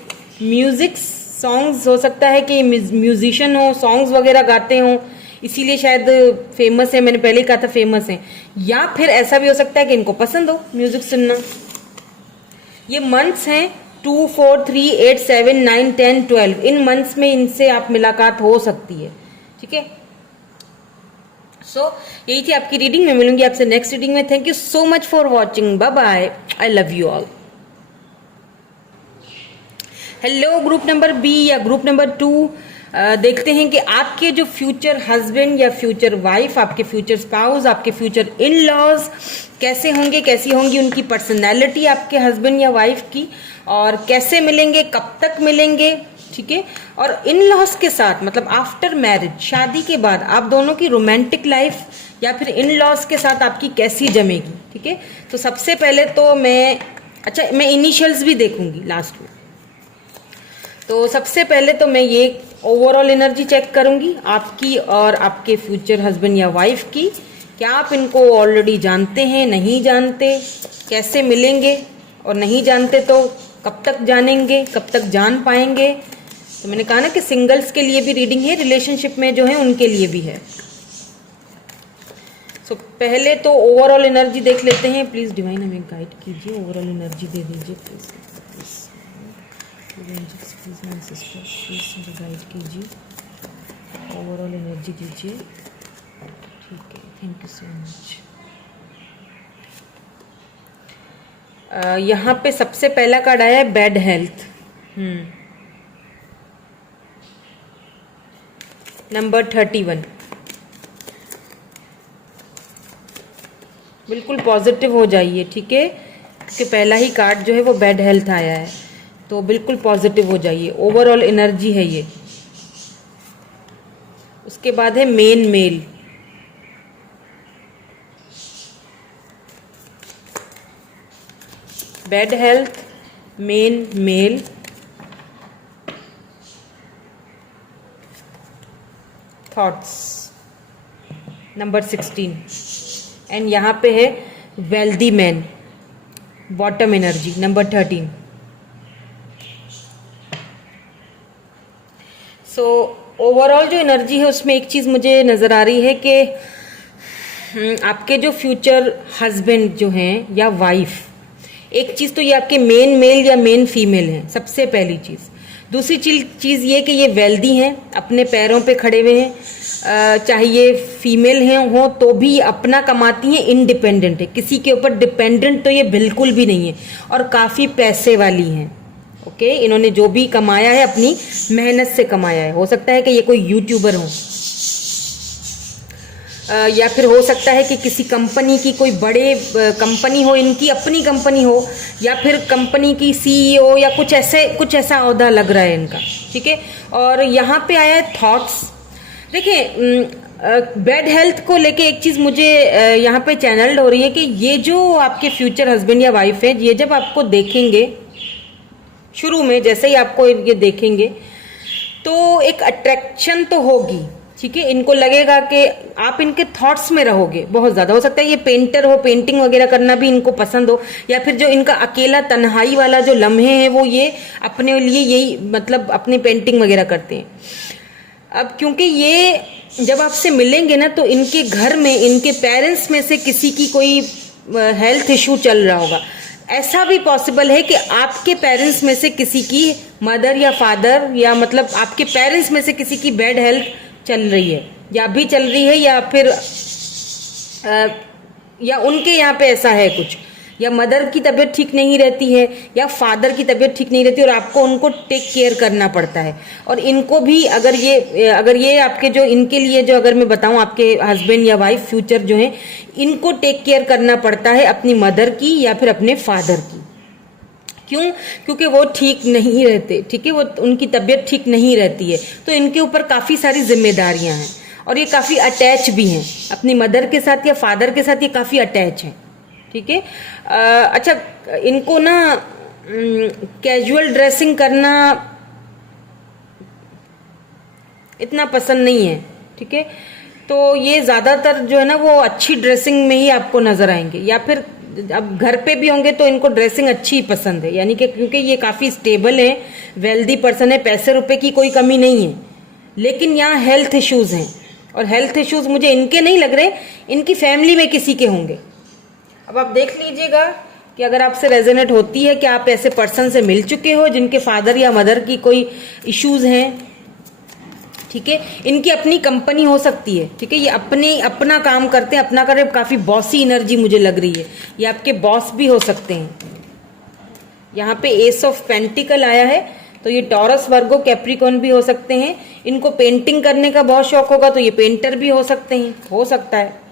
म्यूजिक सॉन्ग्स, हो सकता है कि म्यूजिशियन हो, सॉन्ग्स वगैरह गाते हो, इसीलिए शायद फेमस है, मैंने पहले ही कहा था फेमस है, या फिर ऐसा भी हो सकता है कि इनको पसंद हो म्यूजिक सुनना। ये मंथ्स हैं 2, 4, 3, 8, 7, 9, 10, 12, इन मंथ्स में इनसे आप मुलाकात हो सकती है। ठीक है, सो यही थी आपकी रीडिंग। मैं मिलूंगी आपसे नेक्स्ट रीडिंग में। Thank you so much for watching, bye bye, I love you all. Hello group number B या ग्रुप नंबर 2, देखते हैं कि आपके जो फ्यूचर हस्बैंड या फ्यूचर वाइफ, आपके फ्यूचर स्पाउस, आपके फ्यूचर इन लॉज कैसे होंगे, कैसी होंगी उनकी पर्सनैलिटी आपके हस्बैंड या वाइफ की, और कैसे मिलेंगे, कब तक मिलेंगे। ठीक है, और इन लॉज के साथ मतलब आफ्टर मैरिज, शादी के बाद आप दोनों की रोमांटिक लाइफ या फिर इन लॉज के साथ आपकी कैसी जमेगी। ठीक है, तो सबसे पहले तो मैं इनिशियल्स भी देखूंगी लास्ट में। तो सबसे पहले तो मैं ये ओवरऑल एनर्जी चेक करूंगी आपकी और आपके फ्यूचर हस्बैंड या वाइफ की। क्या आप इनको ऑलरेडी जानते हैं, नहीं जानते, कैसे मिलेंगे, और नहीं जानते तो कब तक जानेंगे, कब तक जान पाएंगे। तो मैंने कहा ना कि सिंगल्स के लिए भी रीडिंग है, रिलेशनशिप में जो है उनके लिए भी है। सो पहले तो ओवरऑल एनर्जी देख लेते हैं। प्लीज़ डिवाइन हमें गाइड कीजिए, ओवरऑल एनर्जी दे दीजिए please. Please my sister, please मुझे गाइड कीजिए, ओवरऑल एनर्जी दीजिए। ठीक है, थैंक यू सो मच। यहाँ पे सबसे पहला कार्ड आया है बैड हेल्थ। नंबर 31, बिल्कुल पॉजिटिव हो जाइए। ठीक है, क्योंकि पहला ही कार्ड जो है वो बैड हेल्थ आया है, तो बिल्कुल पॉजिटिव हो जाइए। ओवरऑल एनर्जी है ये। उसके बाद है main male, bad health, main male, thoughts, number 16, and यहाँ पे है wealthy man, bottom energy, number 13। So overall जो एनर्जी है उसमें एक चीज़ मुझे नज़र आ रही है कि आपके जो फ्यूचर हस्बैंड जो हैं या वाइफ, एक चीज़ तो ये आपके मेन मेल या मेन फीमेल हैं, सबसे पहली चीज़। दूसरी चीज़ ये कि ये वेल्दी हैं, अपने पैरों पे खड़े हुए हैं, चाहे ये फीमेल हैं हो तो भी अपना कमाती हैं, इंडिपेंडेंट है, किसी के ऊपर डिपेंडेंट तो ये बिल्कुल भी नहीं है, और काफ़ी पैसे वाली हैं। ओके, इन्होंने जो भी कमाया है अपनी मेहनत से कमाया है। हो सकता है कि ये कोई यूट्यूबर हो, या फिर हो सकता है कि किसी कंपनी की कोई बड़े कंपनी हो, इनकी अपनी कंपनी हो, या फिर कंपनी की CEO या कुछ ऐसा ओहदा लग रहा है इनका। ठीक है, और यहाँ पे आया है थॉट्स। देखिए बैड हेल्थ को लेके एक चीज़ मुझे यहाँ पे चैनल्ड हो रही है कि ये जो आपके फ्यूचर हस्बैंड या वाइफ है, ये जब आपको देखेंगे शुरू में, जैसे ही आपको ये देखेंगे तो एक अट्रैक्शन तो होगी। ठीक है, इनको लगेगा कि आप इनके थॉट्स में रहोगे बहुत ज़्यादा। हो सकता है ये पेंटर हो, पेंटिंग वगैरह करना भी इनको पसंद हो, या फिर जो इनका अकेला तन्हाई वाला जो लम्हे हैं वो ये अपने लिए यही मतलब अपनी पेंटिंग वगैरह करते हैं। अब क्योंकि ये जब आपसे मिलेंगे ना तो इनके घर में इनके पेरेंट्स में से किसी की कोई हेल्थ इशू चल रहा होगा। ऐसा भी पॉसिबल है कि आपके पेरेंट्स में से किसी की मदर या फादर या मतलब आपके पेरेंट्स में से किसी की बैड हेल्थ चल रही है, या अभी चल रही है, या फिर या उनके यहाँ पे ऐसा है कुछ। या मदर की तबीयत ठीक नहीं रहती है या फादर की तबीयत ठीक नहीं रहती और आपको उनको टेक केयर करना पड़ता है। और इनको भी अगर ये आपके जो इनके लिए जो अगर मैं बताऊं आपके हस्बैंड या वाइफ फ्यूचर जो है, इनको टेक केयर करना पड़ता है अपनी मदर की या फिर अपने फादर की। क्यों? क्योंकि वो ठीक नहीं रहते, ठीक है, वो उनकी तबीयत ठीक नहीं रहती है, तो इनके ऊपर काफ़ी सारी जिम्मेदारियां हैं और ये काफ़ी अटैच भी हैं अपनी मदर के साथ या फादर के साथ, ये काफ़ी अटैच हैं, ठीक है। अच्छा, इनको ना कैजुअल ड्रेसिंग करना इतना पसंद नहीं है, ठीक है। तो ये ज़्यादातर जो है ना वो अच्छी ड्रेसिंग में ही आपको नज़र आएंगे, या फिर अब घर पे भी होंगे तो इनको ड्रेसिंग अच्छी पसंद है, यानी कि क्योंकि ये काफ़ी स्टेबल है, वेल्दी पर्सन है, पैसे रुपए की कोई कमी नहीं है। लेकिन यहाँ हेल्थ इश्यूज हैं और हेल्थ इश्यूज मुझे इनके नहीं लग रहे, इनकी फैमिली में किसी के होंगे। अब आप देख लीजिएगा कि अगर आपसे रेजोनेट होती है कि आप ऐसे पर्सन से मिल चुके हो जिनके फादर या मदर की कोई इश्यूज हैं, ठीक है, इनकी अपनी कंपनी हो सकती है, ठीक है, ये अपना काम करते हैं, अपना कर, काफ़ी बॉसी एनर्जी मुझे लग रही है, ये आपके बॉस भी हो सकते हैं। यहाँ पे एस ऑफ पेंटिकल आया है, तो ये टॉरस, वर्गो, कैप्रिकॉर्न भी हो सकते हैं। इनको पेंटिंग करने का बहुत शौक होगा तो ये पेंटर भी हो सकते हैं, हो सकता है।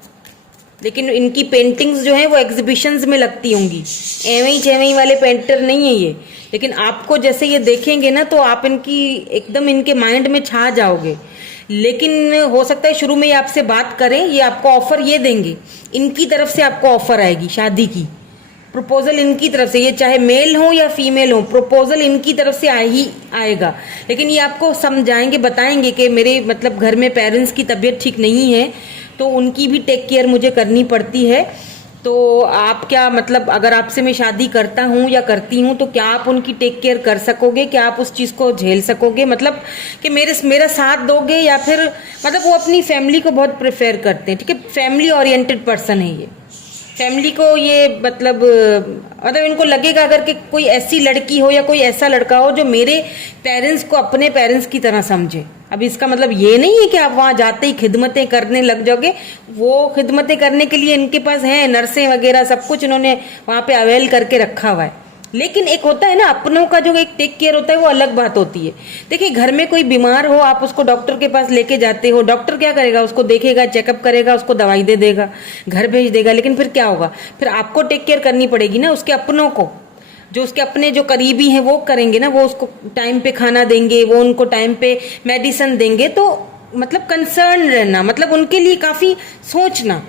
लेकिन इनकी पेंटिंग्स जो हैं वो एग्जीबिशंस में लगती होंगी, एवं चेवई वाले पेंटर नहीं है ये। लेकिन आपको जैसे ये देखेंगे ना तो आप इनकी एकदम इनके माइंड में छा जाओगे। लेकिन हो सकता है शुरू में ये आपसे बात करें, ये आपको ऑफर ये देंगे, इनकी तरफ से आपको ऑफर आएगी शादी की, प्रपोजल इनकी तरफ से, ये चाहे मेल हो या फीमेल हो, प्रपोजल इनकी तरफ से ही आएगा। लेकिन ये आपको समझाएंगे, बताएंगे कि मेरे मतलब घर में पेरेंट्स की तबीयत ठीक नहीं है तो उनकी भी टेक केयर मुझे करनी पड़ती है। तो आप क्या मतलब अगर आपसे मैं शादी करता हूँ या करती हूँ तो क्या आप उनकी टेक केयर कर सकोगे, क्या आप उस चीज़ को झेल सकोगे, मतलब कि मेरा साथ दोगे, या फिर मतलब वो अपनी फैमिली को बहुत प्रेफर करते हैं, ठीक है, फैमिली ओरिएंटेड पर्सन है ये। फैमिली को ये मतलब इनको लगेगा अगर कि कोई ऐसी लड़की हो या कोई ऐसा लड़का हो जो मेरे पेरेंट्स को अपने पेरेंट्स की तरह समझे। अब इसका मतलब ये नहीं है कि आप वहाँ जाते ही खिदमतें करने लग जाओगे, वो खिदमतें करने के लिए इनके पास हैं नर्सें वगैरह, सब कुछ इन्होंने वहाँ पे अवेल करके रखा हुआ है। लेकिन एक होता है ना अपनों का जो एक टेक केयर होता है, वो अलग बात होती है। देखिए घर में कोई बीमार हो, आप उसको डॉक्टर के पास लेके जाते हो, डॉक्टर क्या करेगा, उसको देखेगा, चेकअप करेगा, उसको दवाई दे देगा, घर भेज देगा। लेकिन फिर क्या होगा, फिर आपको टेक केयर करनी पड़ेगी ना उसके अपनों को, जो उसके अपने जो करीबी हैं वो करेंगे ना, वो उसको टाइम पे खाना देंगे, वो उनको टाइम पे मेडिसिन देंगे। तो मतलब कंसर्न रहना, मतलब उनके लिए काफ़ी सोचना,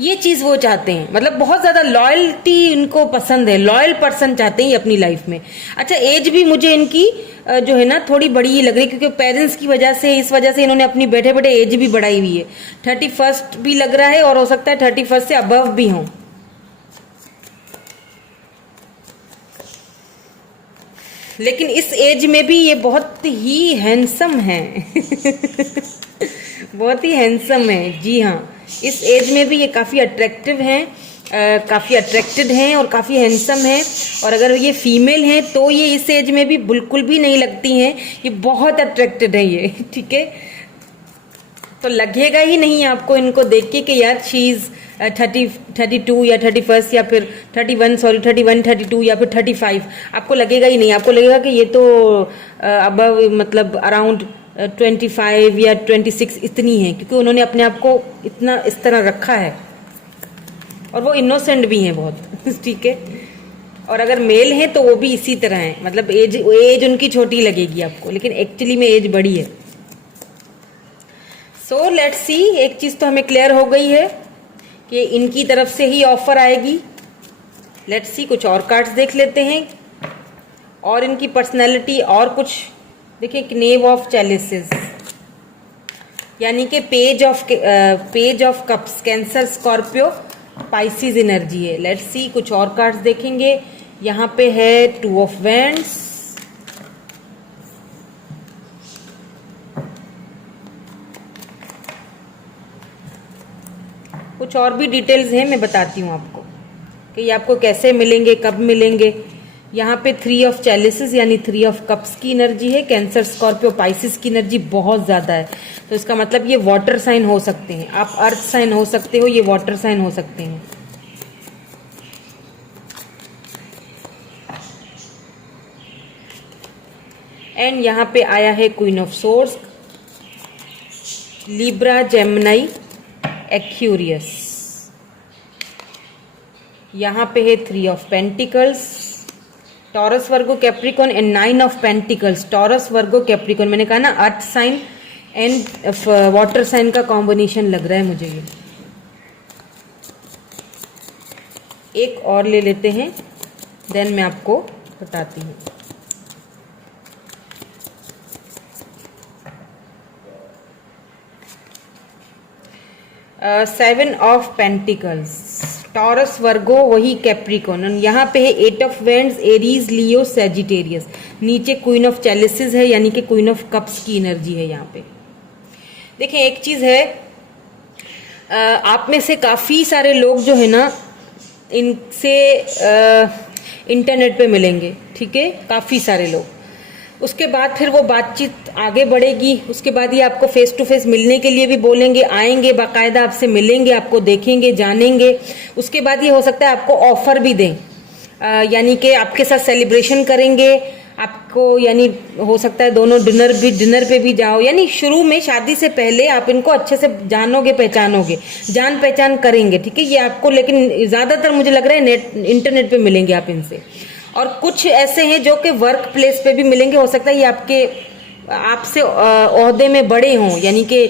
ये चीज़ वो चाहते हैं। मतलब बहुत ज़्यादा लॉयल्टी इनको पसंद है, लॉयल पर्सन चाहते हैं अपनी लाइफ में। अच्छा, एज भी मुझे इनकी जो है ना थोड़ी बड़ी ही लग रही है, क्योंकि पेरेंट्स की वजह से, इस वजह से इन्होंने अपनी बैठे बैठे एज भी बढ़ाई हुई है। 31 भी लग रहा है और हो सकता है 31 से अबव भी हों। लेकिन इस एज में भी ये बहुत ही हैंडसम है बहुत ही हैंडसम है, जी हाँ, इस एज में भी ये काफ़ी अट्रैक्टिव हैं, काफ़ी अट्रैक्टेड हैं और काफ़ी हैंडसम हैं। और अगर ये फीमेल हैं तो ये इस एज में भी बिल्कुल भी नहीं लगती हैं, ये बहुत अट्रैक्टेड है ये, ठीक है। तो लगेगा ही नहीं आपको इनको देख के कि यार शी इज़ 32 या 31 या फिर 31 32 या फिर 35, आपको लगेगा ही नहीं। आपको लगेगा कि ये तो अब मतलब अराउंड 25 या 26 इतनी है, क्योंकि उन्होंने अपने आप को इतना इस तरह रखा है और वो इनोसेंट भी हैं बहुत ठीक है। और अगर मेल हैं तो वो भी इसी तरह हैं, मतलब एज उनकी छोटी लगेगी आपको, लेकिन एक्चुअली में एज बड़ी है। सो लेट्स सी, एक चीज़ तो हमें क्लियर हो गई है कि इनकी तरफ से ही ऑफर आएगी। लेट्स सी, कुछ और कार्ड्स देख लेते हैं और इनकी पर्सनैलिटी और कुछ। देखिए, नेव ऑफ चैलिसेस यानी कि page of cups, cancer, Scorpio, Pisces energy है। लेट्स सी, कुछ और कार्ड्स देखेंगे। यहाँ पे है 2 ऑफ वैंड्स, कुछ और भी डिटेल्स हैं, मैं बताती हूँ आपको कि ये आपको कैसे मिलेंगे, कब मिलेंगे। यहाँ पे 3 ऑफ चैलिसेस यानी 3 ऑफ कप्स की एनर्जी है। कैंसर, स्कॉर्पियो, पाइसिस की एनर्जी बहुत ज़्यादा है, तो इसका मतलब ये वाटर साइन हो सकते हैं, आप अर्थ साइन हो सकते हो, ये वाटर साइन हो सकते हैं। एंड यहाँ पे आया है queen of swords, Libra, Gemini, Aquarius. यहाँ पे है 3 of pentacles, Taurus, Virgo, Capricorn and 9 of pentacles, Taurus, Virgo, Capricorn. मैंने कहा ना earth sign and water sign का कॉम्बिनेशन लग रहा है मुझे ये। एक और ले लेते हैं, देन मैं आपको बताती हूँ। सेवन ऑफ पेंटिकल्स, टॉरस, वर्गो, वही कैप्रिकॉर्न। यहाँ पे है 8 of vends, Aries, Leo, Sagittarius. नीचे क्वीन ऑफ चैलिसेस है, यानी कि क्वीन ऑफ कप्स की एनर्जी है यहाँ पे। देखें एक चीज़ है, आप में से काफ़ी सारे लोग जो है ना इनसे इंटरनेट पे मिलेंगे, ठीक है, काफ़ी सारे लोग। उसके बाद फिर वो बातचीत आगे बढ़ेगी, उसके बाद ये आपको फेस टू फेस मिलने के लिए भी बोलेंगे, आएंगे, बाकायदा आपसे मिलेंगे, आपको देखेंगे, जानेंगे। उसके बाद ये हो सकता है आपको ऑफर भी दें, यानी कि आपके साथ सेलिब्रेशन करेंगे आपको, यानी हो सकता है दोनों डिनर पे भी जाओ। यानी शुरू में शादी से पहले आप इनको अच्छे से जानोगे, पहचानोगे, जान पहचान करेंगे, ठीक है, ये आपको। लेकिन ज़्यादातर मुझे लग रहा है इंटरनेट पे मिलेंगे आप इनसे। और कुछ ऐसे हैं जो कि वर्क प्लेस पे भी मिलेंगे, हो सकता है ये आपसे ओहदे में बड़े हों, यानी कि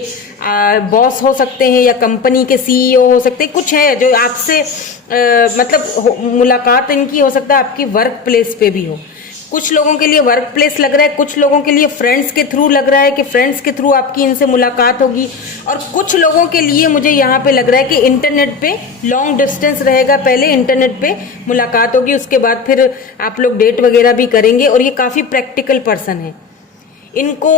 बॉस हो सकते हैं या कंपनी के सीईओ हो सकते हैं। कुछ है जो आपसे मतलब मुलाकात इनकी हो सकता है आपकी वर्क प्लेस पे भी हो। कुछ लोगों के लिए वर्क प्लेस लग रहा है, कुछ लोगों के लिए फ्रेंड्स के थ्रू लग रहा है कि फ्रेंड्स के थ्रू आपकी इनसे मुलाकात होगी। और कुछ लोगों के लिए मुझे यहाँ पे लग रहा है कि इंटरनेट पे लॉन्ग डिस्टेंस रहेगा, पहले इंटरनेट पे मुलाकात होगी, उसके बाद फिर आप लोग डेट वगैरह भी करेंगे। और ये काफ़ी प्रैक्टिकल पर्सन है, इनको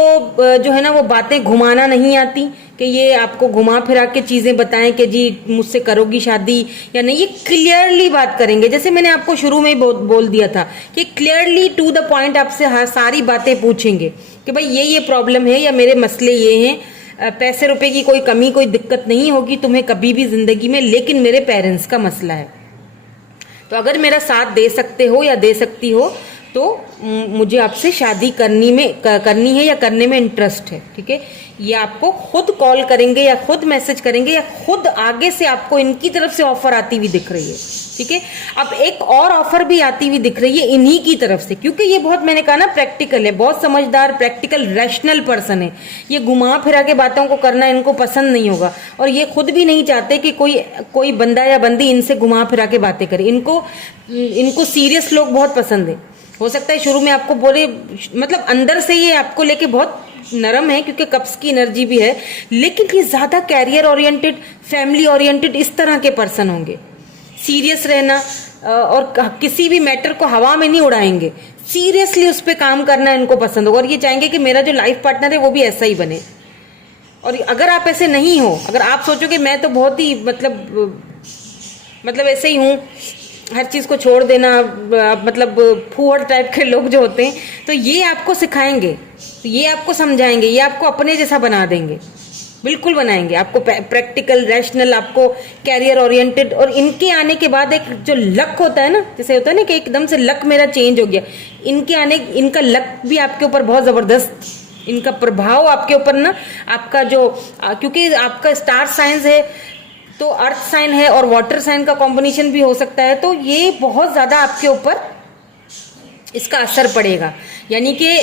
जो है ना वो बातें घुमाना नहीं आती कि ये आपको घुमा फिरा के चीज़ें बताएं कि जी मुझसे करोगी शादी या नहीं। ये क्लियरली बात करेंगे, जैसे मैंने आपको शुरू में ही बोल दिया था कि क्लियरली टू द पॉइंट आपसे सारी बातें पूछेंगे कि भाई ये प्रॉब्लम है या मेरे मसले ये हैं, पैसे रुपए की कोई कमी, कोई दिक्कत नहीं होगी तुम्हें कभी भी ज़िंदगी में, लेकिन मेरे पेरेंट्स का मसला है। तो अगर मेरा साथ दे सकते हो या दे सकती हो तो मुझे आपसे शादी करनी है या करने में इंटरेस्ट है, ठीक है। ये आपको खुद कॉल करेंगे या खुद मैसेज करेंगे या खुद आगे से आपको इनकी तरफ से ऑफर आती हुई दिख रही है, ठीक है। अब एक और ऑफर भी आती हुई दिख रही है इन्हीं की तरफ से, क्योंकि ये बहुत, मैंने कहा ना, प्रैक्टिकल है, बहुत समझदार, प्रैक्टिकल, रैशनल पर्सन है। ये घुमा फिरा के बातों को करना इनको पसंद नहीं होगा, और ये खुद भी नहीं चाहते कि कोई बंदा या बंदी इनसे घुमा फिरा के बातें करे। इनको सीरियस लोग बहुत पसंद है। हो सकता है शुरू में आपको बोले, मतलब अंदर से ये आपको लेके बहुत नरम है क्योंकि कप्स की एनर्जी भी है, लेकिन ये ज्यादा कैरियर ओरिएंटेड, फैमिली ओरिएंटेड, इस तरह के पर्सन होंगे। सीरियस रहना और किसी भी मैटर को हवा में नहीं उड़ाएंगे, सीरियसली उस पर काम करना इनको पसंद होगा। और ये चाहेंगे कि मेरा जो लाइफ पार्टनर है वो भी ऐसा ही बने। और अगर आप ऐसे नहीं हो, अगर आप सोचो कि मैं तो बहुत ही मतलब ऐसे ही हूँ, हर चीज़ को छोड़ देना, मतलब फूहड़ टाइप के लोग जो होते हैं, तो ये आपको सिखाएंगे, तो ये आपको समझाएंगे, ये आपको अपने जैसा बना देंगे, बिल्कुल बनाएंगे आपको प्रैक्टिकल, रैशनल, आपको कैरियर ओरिएंटेड। और इनके आने के बाद एक जो लक होता है ना, जैसे होता है ना कि एकदम से लक मेरा चेंज हो गया, इनका लक भी आपके ऊपर बहुत ज़बरदस्त, इनका प्रभाव आपके ऊपर ना, आपका जो, क्योंकि आपका स्टार साइंस है तो अर्थ साइन है और वाटर साइन का कॉम्बिनेशन भी हो सकता है, तो ये बहुत ज़्यादा आपके ऊपर इसका असर पड़ेगा। यानी कि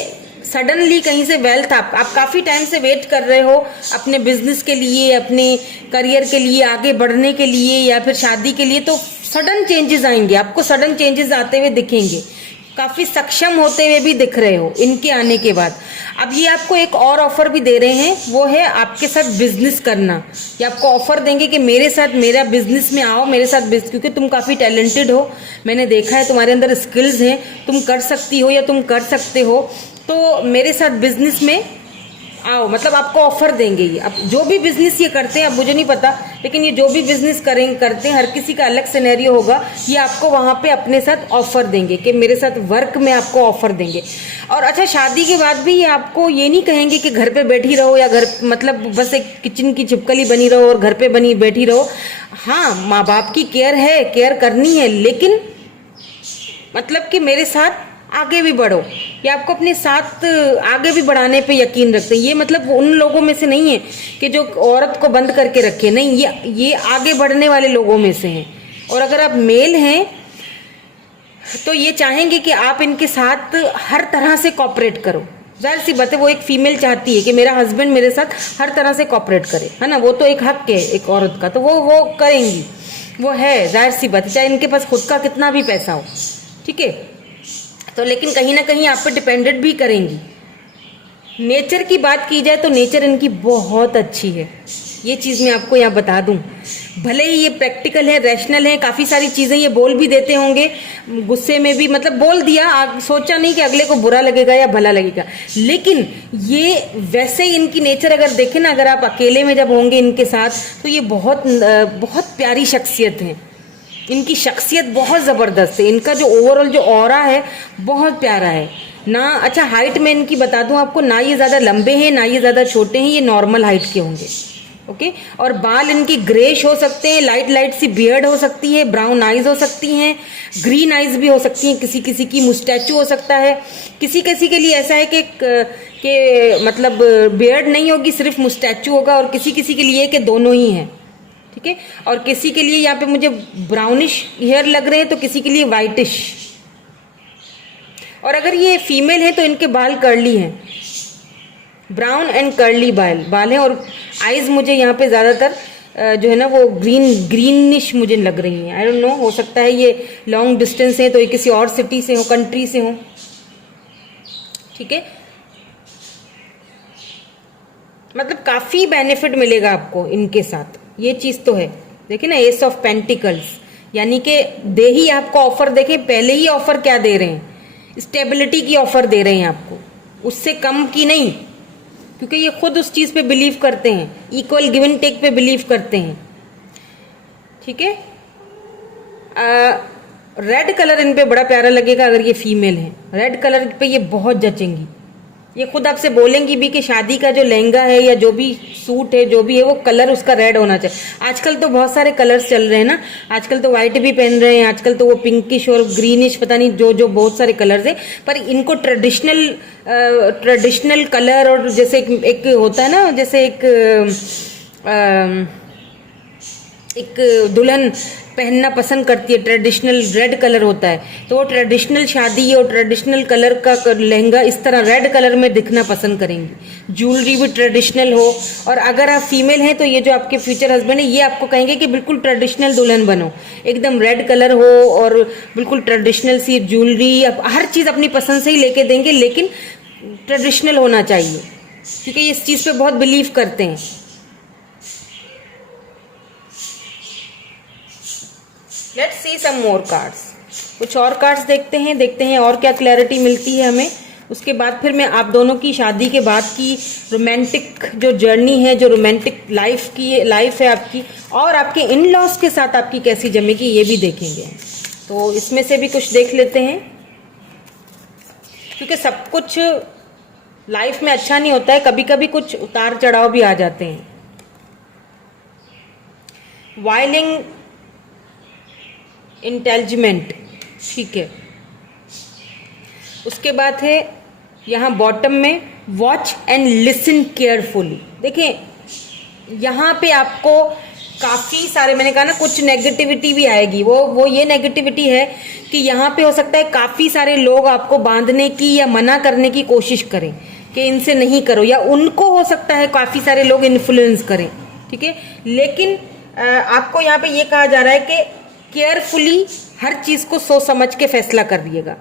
सडनली कहीं से वेल्थ, आप काफ़ी टाइम से वेट कर रहे हो अपने बिजनेस के लिए, अपने करियर के लिए, आगे बढ़ने के लिए या फिर शादी के लिए, तो सडन चेंजेस आएंगे, आपको सडन चेंजेस आते हुए दिखेंगे, काफ़ी सक्षम होते हुए भी दिख रहे हो इनके आने के बाद। अब ये आपको एक और ऑफर भी दे रहे हैं, वो है आपके साथ बिजनेस करना। ये आपको ऑफर देंगे कि मेरे साथ, मेरा बिजनेस में आओ, मेरे साथ क्योंकि तुम काफ़ी टैलेंटेड हो, मैंने देखा है तुम्हारे अंदर स्किल्स हैं, तुम कर सकती हो या तुम कर सकते हो, तो मेरे साथ बिजनेस में आओ। मतलब आपको ऑफर देंगे ये। अब जो भी बिजनेस ये करते हैं, अब मुझे नहीं पता, लेकिन ये जो भी बिजनेस करते हैं, हर किसी का अलग सिनेरियो होगा, ये आपको वहाँ पे अपने साथ ऑफर देंगे कि मेरे साथ वर्क में आपको ऑफर देंगे। और अच्छा, शादी के बाद भी ये आपको ये नहीं कहेंगे कि घर पे बैठी रहो या घर, मतलब बस एक किचन की छिपकली बनी रहो और घर पे बैठी रहो। हाँ, माँ बाप की केयर करनी है, लेकिन मतलब कि मेरे साथ आगे भी बढ़ो, ये आपको अपने साथ आगे भी बढ़ाने पे यकीन रखते हैं। ये मतलब उन लोगों में से नहीं है कि जो औरत को बंद करके रखे, नहीं, ये आगे बढ़ने वाले लोगों में से हैं। और अगर आप मेल हैं तो ये चाहेंगे कि आप इनके साथ हर तरह से कॉपरेट करो। जाहिर सी बात है, वो एक फीमेल चाहती है कि मेरा हस्बैंड मेरे साथ हर तरह से कॉपरेट करे, है ना। वो तो एक हक है एक औरत का, तो वो करेंगी, वो है जाहिर सी बात है, चाहे इनके पास खुद का कितना भी पैसा हो, ठीक है। तो लेकिन कहीं ना कहीं आप पे डिपेंडेंट भी करेंगी। नेचर की बात की जाए तो नेचर इनकी बहुत अच्छी है, ये चीज़ मैं आपको यहाँ बता दूं। भले ही ये प्रैक्टिकल है, रैशनल है, काफ़ी सारी चीज़ें ये बोल भी देते होंगे, गुस्से में भी मतलब बोल दिया, सोचा नहीं कि अगले को बुरा लगेगा या भला लगेगा, लेकिन ये वैसे ही इनकी नेचर अगर देखें ना, अगर आप अकेले में जब होंगे इनके साथ तो ये बहुत बहुत प्यारी शख्सियत है। इनकी शख्सियत बहुत ज़बरदस्त है, इनका जो ओवरऑल जो ऑरा है बहुत प्यारा है ना। अच्छा, हाइट में इनकी बता दूं आपको, ना ये ज़्यादा लंबे हैं ना ये ज़्यादा छोटे हैं, ये नॉर्मल हाइट के होंगे, ओके। और बाल इनकी ग्रेश हो सकते हैं, लाइट लाइट सी बियर्ड हो सकती है, ब्राउन आइज हो सकती हैं, ग्रीन आइज भी हो सकती हैं, किसी किसी की मुस्टैचू हो सकता है, किसी किसी के लिए ऐसा है कि मतलब बियर्ड नहीं होगी, सिर्फ मुस्टैचू होगा, और किसी किसी के लिए कि दोनों ही हैं, ठीक है। और किसी के लिए यहाँ पे मुझे ब्राउनिश हेयर लग रहे हैं, तो किसी के लिए वाइटिश। और अगर ये फीमेल है तो इनके बाल कर्ली हैं, ब्राउन एंड कर्ली बाल हैं, और आईज मुझे यहाँ पे ज़्यादातर जो है ना वो ग्रीनिश मुझे लग रही हैं। आई डोंट नो, हो सकता है ये लॉन्ग डिस्टेंस है तो ये किसी और सिटी से हो, कंट्री से हो, ठीक है। मतलब काफ़ी बेनिफिट मिलेगा आपको इनके साथ, ये चीज़ तो है। देखिए ना, एस ऑफ पेंटिकल्स, यानी कि दे ही आपको ऑफर, देखें पहले ही ऑफर क्या दे रहे हैं, स्टेबिलिटी की ऑफर दे रहे हैं आपको, उससे कम की नहीं, क्योंकि ये खुद उस चीज़ पे बिलीव करते हैं, इक्वल गिव एंड टेक पे बिलीव करते हैं, ठीक है। रेड कलर इन पे बड़ा प्यारा लगेगा अगर ये फीमेल है, रेड कलर पे ये बहुत जचेंगी। ये खुद आपसे बोलेंगी भी कि शादी का जो लहंगा है या जो भी सूट है, जो भी है, वो कलर उसका रेड होना चाहिए। आजकल तो बहुत सारे कलर्स चल रहे हैं ना, आजकल तो व्हाइट भी पहन रहे हैं, आजकल तो वो पिंकिश और ग्रीनिश, पता नहीं जो जो बहुत सारे कलर्स हैं, पर इनको ट्रेडिशनल कलर, और जैसे एक होता है ना, जैसे एक दुल्हन पहनना पसंद करती है, ट्रेडिशनल रेड कलर होता है, तो वो ट्रेडिशनल शादी और ट्रेडिशनल कलर का लहंगा इस तरह रेड कलर में दिखना पसंद करेंगी। ज्वेलरी भी ट्रेडिशनल हो, और अगर आप फीमेल हैं तो ये जो आपके फ्यूचर हस्बैंड है ये आपको कहेंगे कि बिल्कुल ट्रेडिशनल दुल्हन बनो, एकदम रेड कलर हो और बिल्कुल ट्रेडिशनल सी ज्वेलरी, हर चीज़ अपनी पसंद से ही लेके देंगे, लेकिन ट्रेडिशनल होना चाहिए, क्योंकि ये इस चीज़ पे बहुत बिलीव करते हैं। Let's see some more cards, कुछ और कार्ड्स देखते हैं और क्या क्लैरिटी मिलती है हमें। उसके बाद फिर मैं आप दोनों की शादी के बाद की रोमांटिक जो जर्नी है, जो रोमांटिक लाइफ है आपकी, और आपके इन लॉज के साथ आपकी कैसी जमेगी, ये भी देखेंगे। तो इसमें से भी कुछ देख लेते हैं, क्योंकि सब कुछ लाइफ में अच्छा नहीं होता है, कभी कभी कुछ उतार चढ़ाव भी आ जाते हैं। वाइलिंग इंटेलिजेंट, ठीक है। उसके बाद है यहाँ बॉटम में वॉच एंड लिसन केयरफुली। देखें यहाँ पे आपको काफ़ी सारे, मैंने कहा ना कुछ नेगेटिविटी भी आएगी, वो ये नेगेटिविटी है कि यहाँ पे हो सकता है काफ़ी सारे लोग आपको बांधने की या मना करने की कोशिश करें कि इनसे नहीं करो, या उनको हो सकता है काफ़ी सारे लोग इन्फ्लुएंस करें, ठीक है। लेकिन आपको यहाँ पे ये कहा जा रहा है कि केयरफुली हर चीज़ को सोच समझ के फैसला कर दिएगा।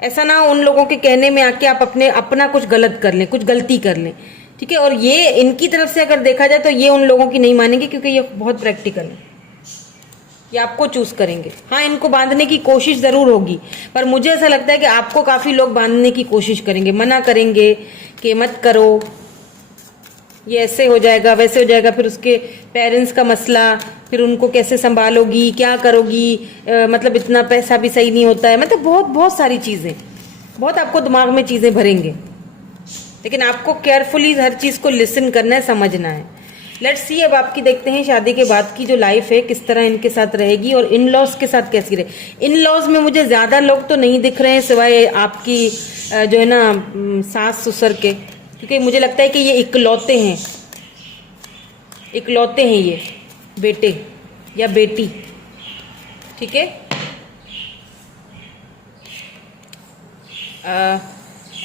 ऐसा ना उन लोगों के कहने में आके आप अपना कुछ गलत कर लें, कुछ गलती कर लें, ठीक है। और ये इनकी तरफ से अगर देखा जाए तो ये उन लोगों की नहीं मानेंगे, क्योंकि ये बहुत प्रैक्टिकल है, ये आपको चूज करेंगे। हाँ, इनको बांधने की कोशिश ज़रूर होगी, पर मुझे ऐसा लगता है कि आपको काफ़ी लोग बांधने की कोशिश करेंगे, मना करेंगे कि मत करो, ये ऐसे हो जाएगा वैसे हो जाएगा, फिर उसके पेरेंट्स का मसला, फिर उनको कैसे संभालोगी, क्या करोगी, मतलब इतना पैसा भी सही नहीं होता है, मतलब बहुत सारी चीज़ें, बहुत आपको दिमाग में चीज़ें भरेंगे। लेकिन आपको केयरफुली हर चीज़ को लिसन करना है, समझना है। लेट्स सी, अब आपकी देखते हैं शादी के बाद की जो लाइफ है किस तरह इनके साथ रहेगी और इन लॉज के साथ कैसी रहे। इन लॉज में मुझे ज्यादा लोग तो नहीं दिख रहे हैं सिवाय आपकी जो है ना सास ससुर के, क्योंकि मुझे लगता है कि ये इकलौते हैं, इकलौते हैं ये बेटे या बेटी। ठीक है,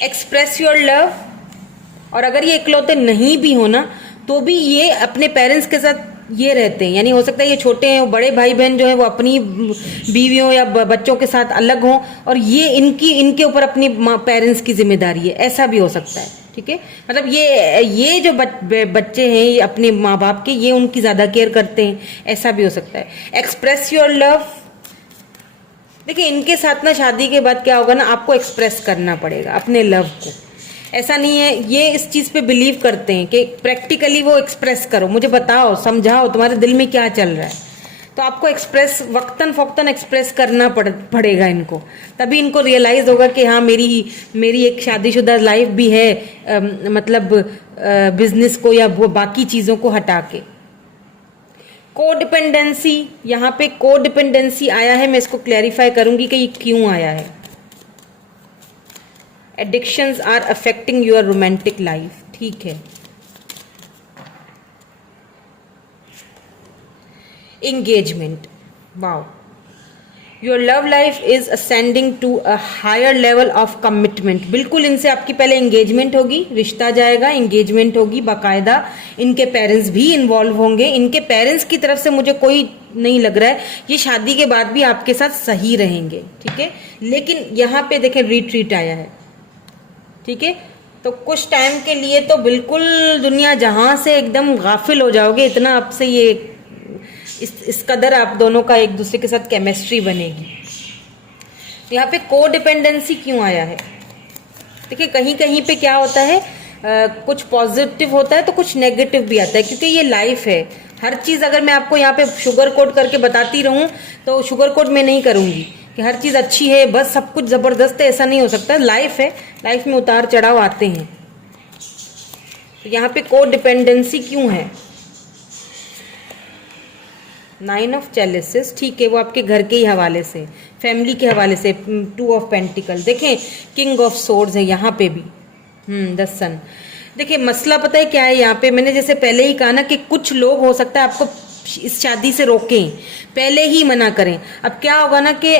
एक्सप्रेस योर लव। और अगर ये इकलौते नहीं भी हो ना तो भी ये अपने पेरेंट्स के साथ ये रहते हैं, यानी हो सकता है ये छोटे हैं, बड़े भाई बहन जो है वो अपनी बीवियों या बच्चों के साथ अलग हों और ये इनके ऊपर अपनी पेरेंट्स की जिम्मेदारी है, ऐसा भी हो सकता है। ठीक है, मतलब ये जो बच्चे हैं ये अपने माँ बाप के, ये उनकी ज़्यादा केयर करते हैं, ऐसा भी हो सकता है। Express your love. देखिए इनके साथ ना शादी के बाद क्या होगा ना, आपको एक्सप्रेस करना पड़ेगा अपने लव को। ऐसा नहीं है, ये इस चीज़ पे बिलीव करते हैं कि प्रैक्टिकली वो एक्सप्रेस करो, मुझे बताओ, समझाओ तुम्हारे दिल में क्या चल रहा है। तो आपको एक्सप्रेस वक्तन फोक्तन एक्सप्रेस करना पड़ेगा इनको, तभी इनको रियलाइज होगा कि हाँ मेरी एक शादीशुदा लाइफ भी है, मतलब बिजनेस को या वो बाकी चीज़ों को हटा के। कोडिपेंडेंसी, यहाँ पे कोडिपेंडेंसी आया है, मैं इसको क्लैरिफाई करूंगी कि ये क्यों आया है। Addictions are affecting your romantic life. ठीक है, engagement, wow, your love life is ascending to a higher level of commitment। बिल्कुल इनसे आपकी पहले एंगेजमेंट होगी, रिश्ता जाएगा, एंगेजमेंट होगी बाकायदा, इनके पेरेंट्स भी इन्वॉल्व होंगे। इनके पेरेंट्स की तरफ से मुझे कोई नहीं लग रहा है ये शादी के बाद भी आपके साथ सही रहेंगे। ठीक है, लेकिन यहाँ पे देखें रिट्रीट आया है। ठीक है, तो कुछ टाइम के लिए तो बिल्कुल दुनिया जहां से एकदम गाफिल हो जाओगे, इतना आपसे ये इस कदर आप दोनों का एक दूसरे के साथ केमिस्ट्री बनेगी। यहाँ पे को डिपेंडेंसी क्यों आया है? देखिए कहीं कहीं पे क्या होता है, कुछ पॉजिटिव होता है तो कुछ नेगेटिव भी आता है, क्योंकि ये लाइफ है। हर चीज़ अगर मैं आपको यहाँ पे शुगर कोट करके बताती रहूँ तो शुगर कोट मैं नहीं करूँगी कि हर चीज़ अच्छी है, बस सब कुछ ज़बरदस्त है, ऐसा नहीं हो सकता। लाइफ है, लाइफ में उतार चढ़ाव आते हैं। तो यहाँ पे को डिपेंडेंसी क्यों है? 9 ऑफ चैलिसेस, ठीक है, वो आपके घर के ही हवाले से, फैमिली के हवाले से। 2 ऑफ पेंटिकल, देखें किंग ऑफ सोर्ड्स है यहाँ पे भी, द सन। देखिए मसला पता है क्या है यहाँ पे, मैंने जैसे पहले ही कहा ना कि कुछ लोग हो सकता है आपको इस शादी से रोकें, पहले ही मना करें। अब क्या होगा ना कि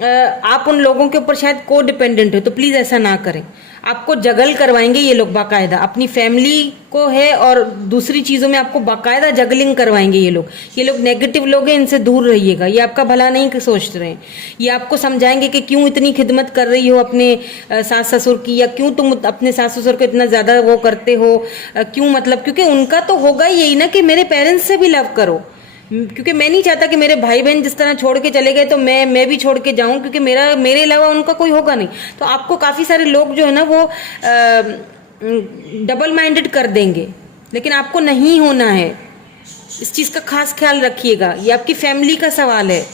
आप उन लोगों के ऊपर शायद को डिपेंडेंट हो, तो प्लीज़ ऐसा ना करें। आपको जगल करवाएंगे ये लोग बाकायदा, अपनी फैमिली को है और दूसरी चीज़ों में आपको बाकायदा जगलिंग करवाएंगे ये लोग नेगेटिव लोग हैं, इनसे दूर रहिएगा। ये आपका भला नहीं सोच रहे हैं, ये आपको समझाएंगे कि क्यों इतनी खिदमत कर रही हो अपने सास ससुर की, या क्यों तुम अपने सास ससुर को इतना ज़्यादा वो करते हो, क्यों, मतलब क्योंकि उनका तो होगा यही ना कि मेरे पेरेंट्स से भी लव करो, क्योंकि मैं नहीं चाहता कि मेरे भाई बहन जिस तरह छोड़ के चले गए तो मैं भी छोड़ के जाऊं, क्योंकि मेरे अलावा उनका कोई होगा नहीं। तो आपको काफ़ी सारे लोग जो है ना वो डबल माइंडेड कर देंगे, लेकिन आपको नहीं होना है। इस चीज़ का खास ख्याल रखिएगा, ये आपकी फैमिली का सवाल है।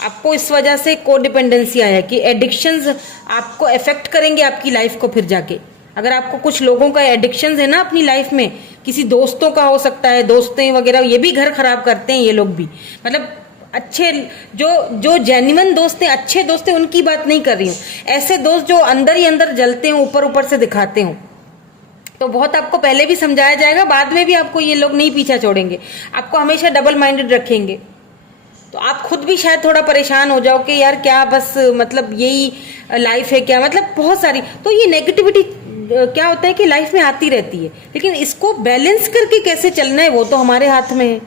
आपको इस वजह से को डिपेंडेंसी आया कि एडिक्शंस आपको अफेक्ट करेंगे आपकी लाइफ को। फिर जाके अगर आपको कुछ लोगों का एडिक्शंस है ना अपनी लाइफ में, किसी दोस्तों का हो सकता है, दोस्तें वगैरह, ये भी घर खराब करते हैं ये लोग भी। मतलब अच्छे जो जेन्युइन दोस्त हैं, अच्छे दोस्त हैं, उनकी बात नहीं कर रही हूँ, ऐसे दोस्त जो अंदर ही अंदर जलते हैं, ऊपर ऊपर से दिखाते हो, तो बहुत आपको पहले भी समझाया जाएगा, बाद में भी आपको ये लोग नहीं पीछा छोड़ेंगे, आपको हमेशा डबल माइंडेड रखेंगे। तो आप खुद भी शायद थोड़ा परेशान हो जाओ कि यार क्या बस मतलब यही लाइफ है क्या, मतलब बहुत सारी। तो ये नेगेटिविटी क्या होता है कि लाइफ में आती रहती है, लेकिन इसको बैलेंस करके कैसे चलना है वो तो हमारे हाथ में है।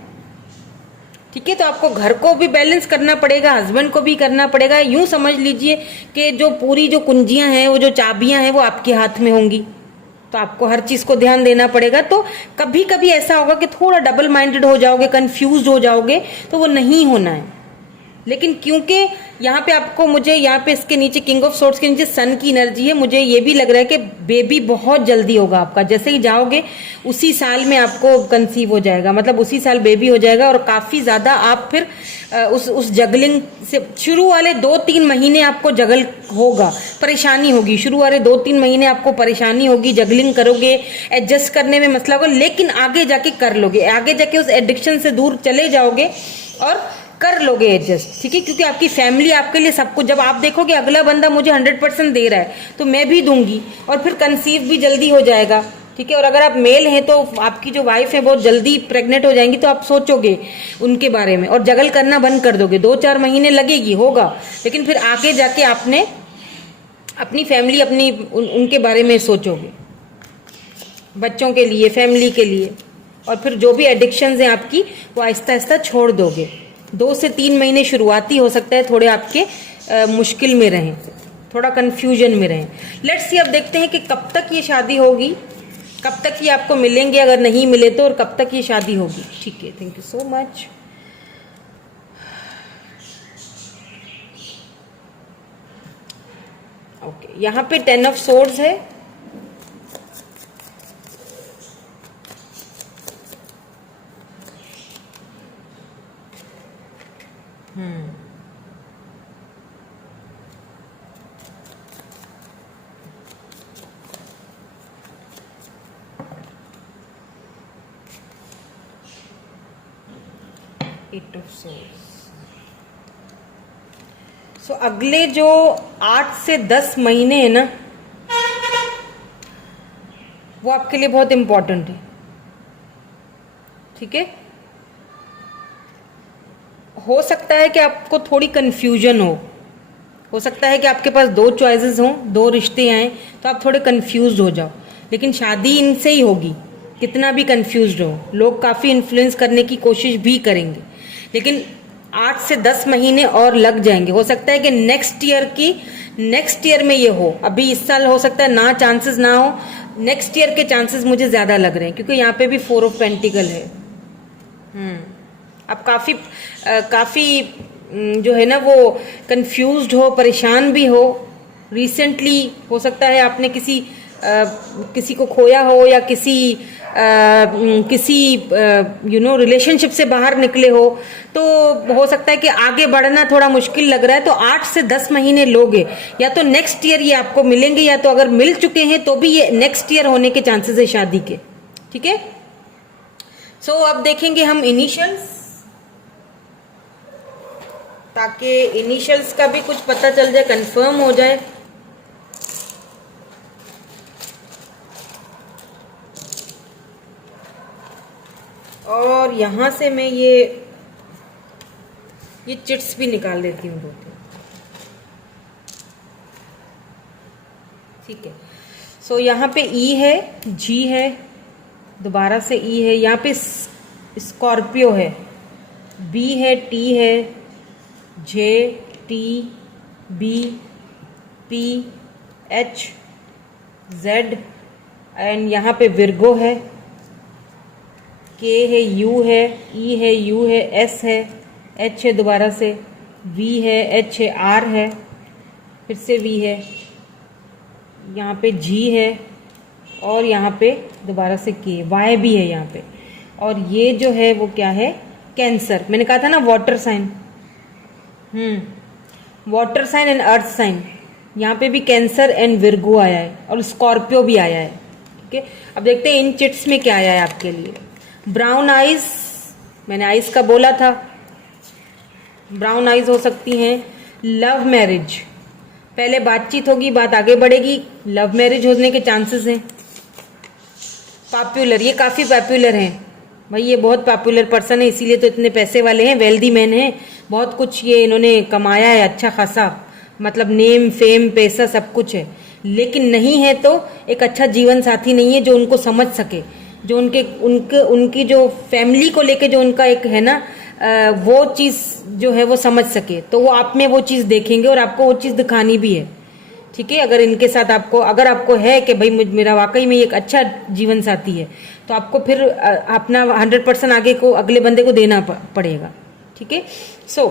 ठीक है, तो आपको घर को भी बैलेंस करना पड़ेगा, हस्बैंड को भी करना पड़ेगा। यूं समझ लीजिए कि जो पूरी जो कुंजियां हैं, वो जो चाबियां हैं, वो आपके हाथ में होंगी। तो आपको हर चीज को ध्यान देना पड़ेगा। तो कभी कभी ऐसा होगा कि थोड़ा डबल माइंडेड हो जाओगे, कंफ्यूज हो जाओगे, तो वो नहीं होना है। लेकिन क्योंकि यहाँ पे आपको, मुझे यहाँ पे इसके नीचे किंग ऑफ सोर्ड्स के नीचे सन की एनर्जी है। मुझे ये भी लग रहा है कि बेबी बहुत जल्दी होगा आपका, जैसे ही जाओगे उसी साल में आपको कंसीव हो जाएगा, मतलब उसी साल बेबी हो जाएगा। और काफ़ी ज़्यादा आप फिर उस जगलिंग से शुरू वाले 2-3 महीने आपको जगल होगा, परेशानी होगी। शुरू वाले 2-3 महीने आपको परेशानी होगी, जगलिंग करोगे, एडजस्ट करने में मसला होगा, लेकिन आगे जाके कर लोगे, आगे जाके उस एडिक्शन से दूर चले जाओगे और कर लोगे एडजस्ट, ठीक है। क्योंकि आपकी फैमिली आपके लिए सब कुछ, जब आप देखोगे अगला बंदा मुझे 100% दे रहा है तो मैं भी दूंगी, और फिर कंसीव भी जल्दी हो जाएगा, ठीक है। और अगर आप मेल हैं तो आपकी जो वाइफ है बहुत जल्दी प्रेग्नेंट हो जाएंगी, तो आप सोचोगे उनके बारे में और जगल करना बंद कर दोगे। 2-4 महीने लगेगी, होगा, लेकिन फिर आगे जाके आपने अपनी फैमिली, उनके बारे में सोचोगे, बच्चों के लिए, फैमिली के लिए। और फिर जो भी एडिक्शंस हैं आपकी वो आहिस्ता आहिस्ता छोड़ दोगे। 2 से 3 महीने शुरुआती हो सकता है थोड़े आपके मुश्किल में रहें, थोड़ा कंफ्यूजन में रहें। लेट्स सी, अब देखते हैं कि कब तक ये शादी होगी, कब तक ये आपको मिलेंगे, अगर नहीं मिले तो, और कब तक ये शादी होगी, ठीक है। Thank you so much. Okay, यहाँ पे 10 ऑफ सोर्ड्स है, एट ऑफ सोर्ड्स। सो अगले जो 8 से 10 महीने है ना, वो आपके लिए बहुत इंपॉर्टेंट है, ठीक है। हो सकता है कि आपको थोड़ी कंफ्यूजन हो सकता है कि आपके पास 2 चॉइसेस हों, 2 रिश्ते आए तो आप थोड़े कंफ्यूज हो जाओ, लेकिन शादी इनसे ही होगी। कितना भी कंफ्यूज हो, लोग काफ़ी इन्फ्लुएंस करने की कोशिश भी करेंगे, लेकिन 8 से 10 महीने और लग जाएंगे। हो सकता है कि नेक्स्ट ईयर में ये हो, अभी इस साल हो सकता है ना, चांसेस ना हो, नेक्स्ट ईयर के चांसेस मुझे ज़्यादा लग रहे हैं, क्योंकि यहाँ पे भी 4 ऑफ पेंटिकल है। अब काफ़ी जो है ना वो कंफ्यूज्ड हो, परेशान भी हो। रिसेंटली हो सकता है आपने किसी को खोया हो, या किसी रिलेशनशिप से बाहर निकले हो, तो हो सकता है कि आगे बढ़ना थोड़ा मुश्किल लग रहा है। तो 8 से 10 महीने लोगे, या तो नेक्स्ट ईयर ये आपको मिलेंगे, या तो अगर मिल चुके हैं तो भी ये नेक्स्ट ईयर होने के चांसेस है शादी के, ठीक है। सो अब देखेंगे हम इनिशियल्स, ताकि इनिशियल्स का भी कुछ पता चल जाए, कंफर्म हो जाए। और यहां से मैं ये चिट्स भी निकाल देती हूँ 2-3, ठीक है। सो यहाँ पे ई है, जी है, दोबारा से ई है, यहाँ पे स्कॉर्पियो है, बी है, टी है, J, T, B, P, H, Z, and यहाँ पे विर्गो है, के है, यू है, ई है, यू है, एस है, एच है, दोबारा से वी है, एच है, आर है, फिर से वी है, यहाँ पे जी है, और यहाँ पे दोबारा से के, वाई भी है यहाँ पे। और ये जो है वो क्या है, कैंसर। मैंने कहा था ना water sign, water sign and earth sign. यहाँ पे भी कैंसर एंड विर्गो आया है, और स्कॉर्पियो भी आया है, ठीक है। अब देखते हैं इन चिट्स में क्या आया है आपके लिए। ब्राउन आइज, मैंने आइज का बोला था, ब्राउन आइज हो सकती हैं। लव मैरिज, पहले बातचीत होगी, बात आगे बढ़ेगी, लव मैरिज होने के चांसेस हैं। पॉपुलर, ये काफ़ी पॉपुलर हैं भाई, ये बहुत पॉपुलर पर्सन है, इसीलिए तो इतने पैसे वाले हैं, वेल्दी मैन हैं, बहुत कुछ ये इन्होंने कमाया है अच्छा खासा, मतलब नेम, फेम, पैसा सब कुछ है। लेकिन नहीं है तो एक अच्छा जीवन साथी नहीं है जो उनको समझ सके, जो उनकी जो फैमिली को लेके जो उनका एक है ना वो चीज़ जो है वो समझ सके, तो वो आप में वो चीज़ देखेंगे और आपको वो चीज़ दिखानी भी है, ठीक है। अगर इनके साथ अगर आपको है कि भाई मेरा वाकई में एक अच्छा जीवन साथी है, तो आपको फिर अपना 100% अगले बंदे को देना पड़ेगा, ठीक है। सो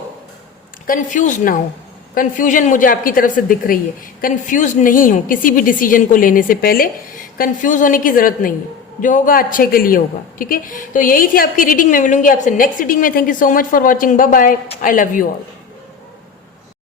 कंफ्यूज ना हो, कंफ्यूजन मुझे आपकी तरफ से दिख रही है। कंफ्यूज नहीं हो किसी भी डिसीजन को लेने से पहले, कंफ्यूज होने की जरूरत नहीं है, जो होगा अच्छे के लिए होगा। ठीक है, तो यही थी आपकी रीडिंग। मैं मिलूंगी आपसे नेक्स्ट रीडिंग में। Thank you so much for watching. Bye bye. I love you all.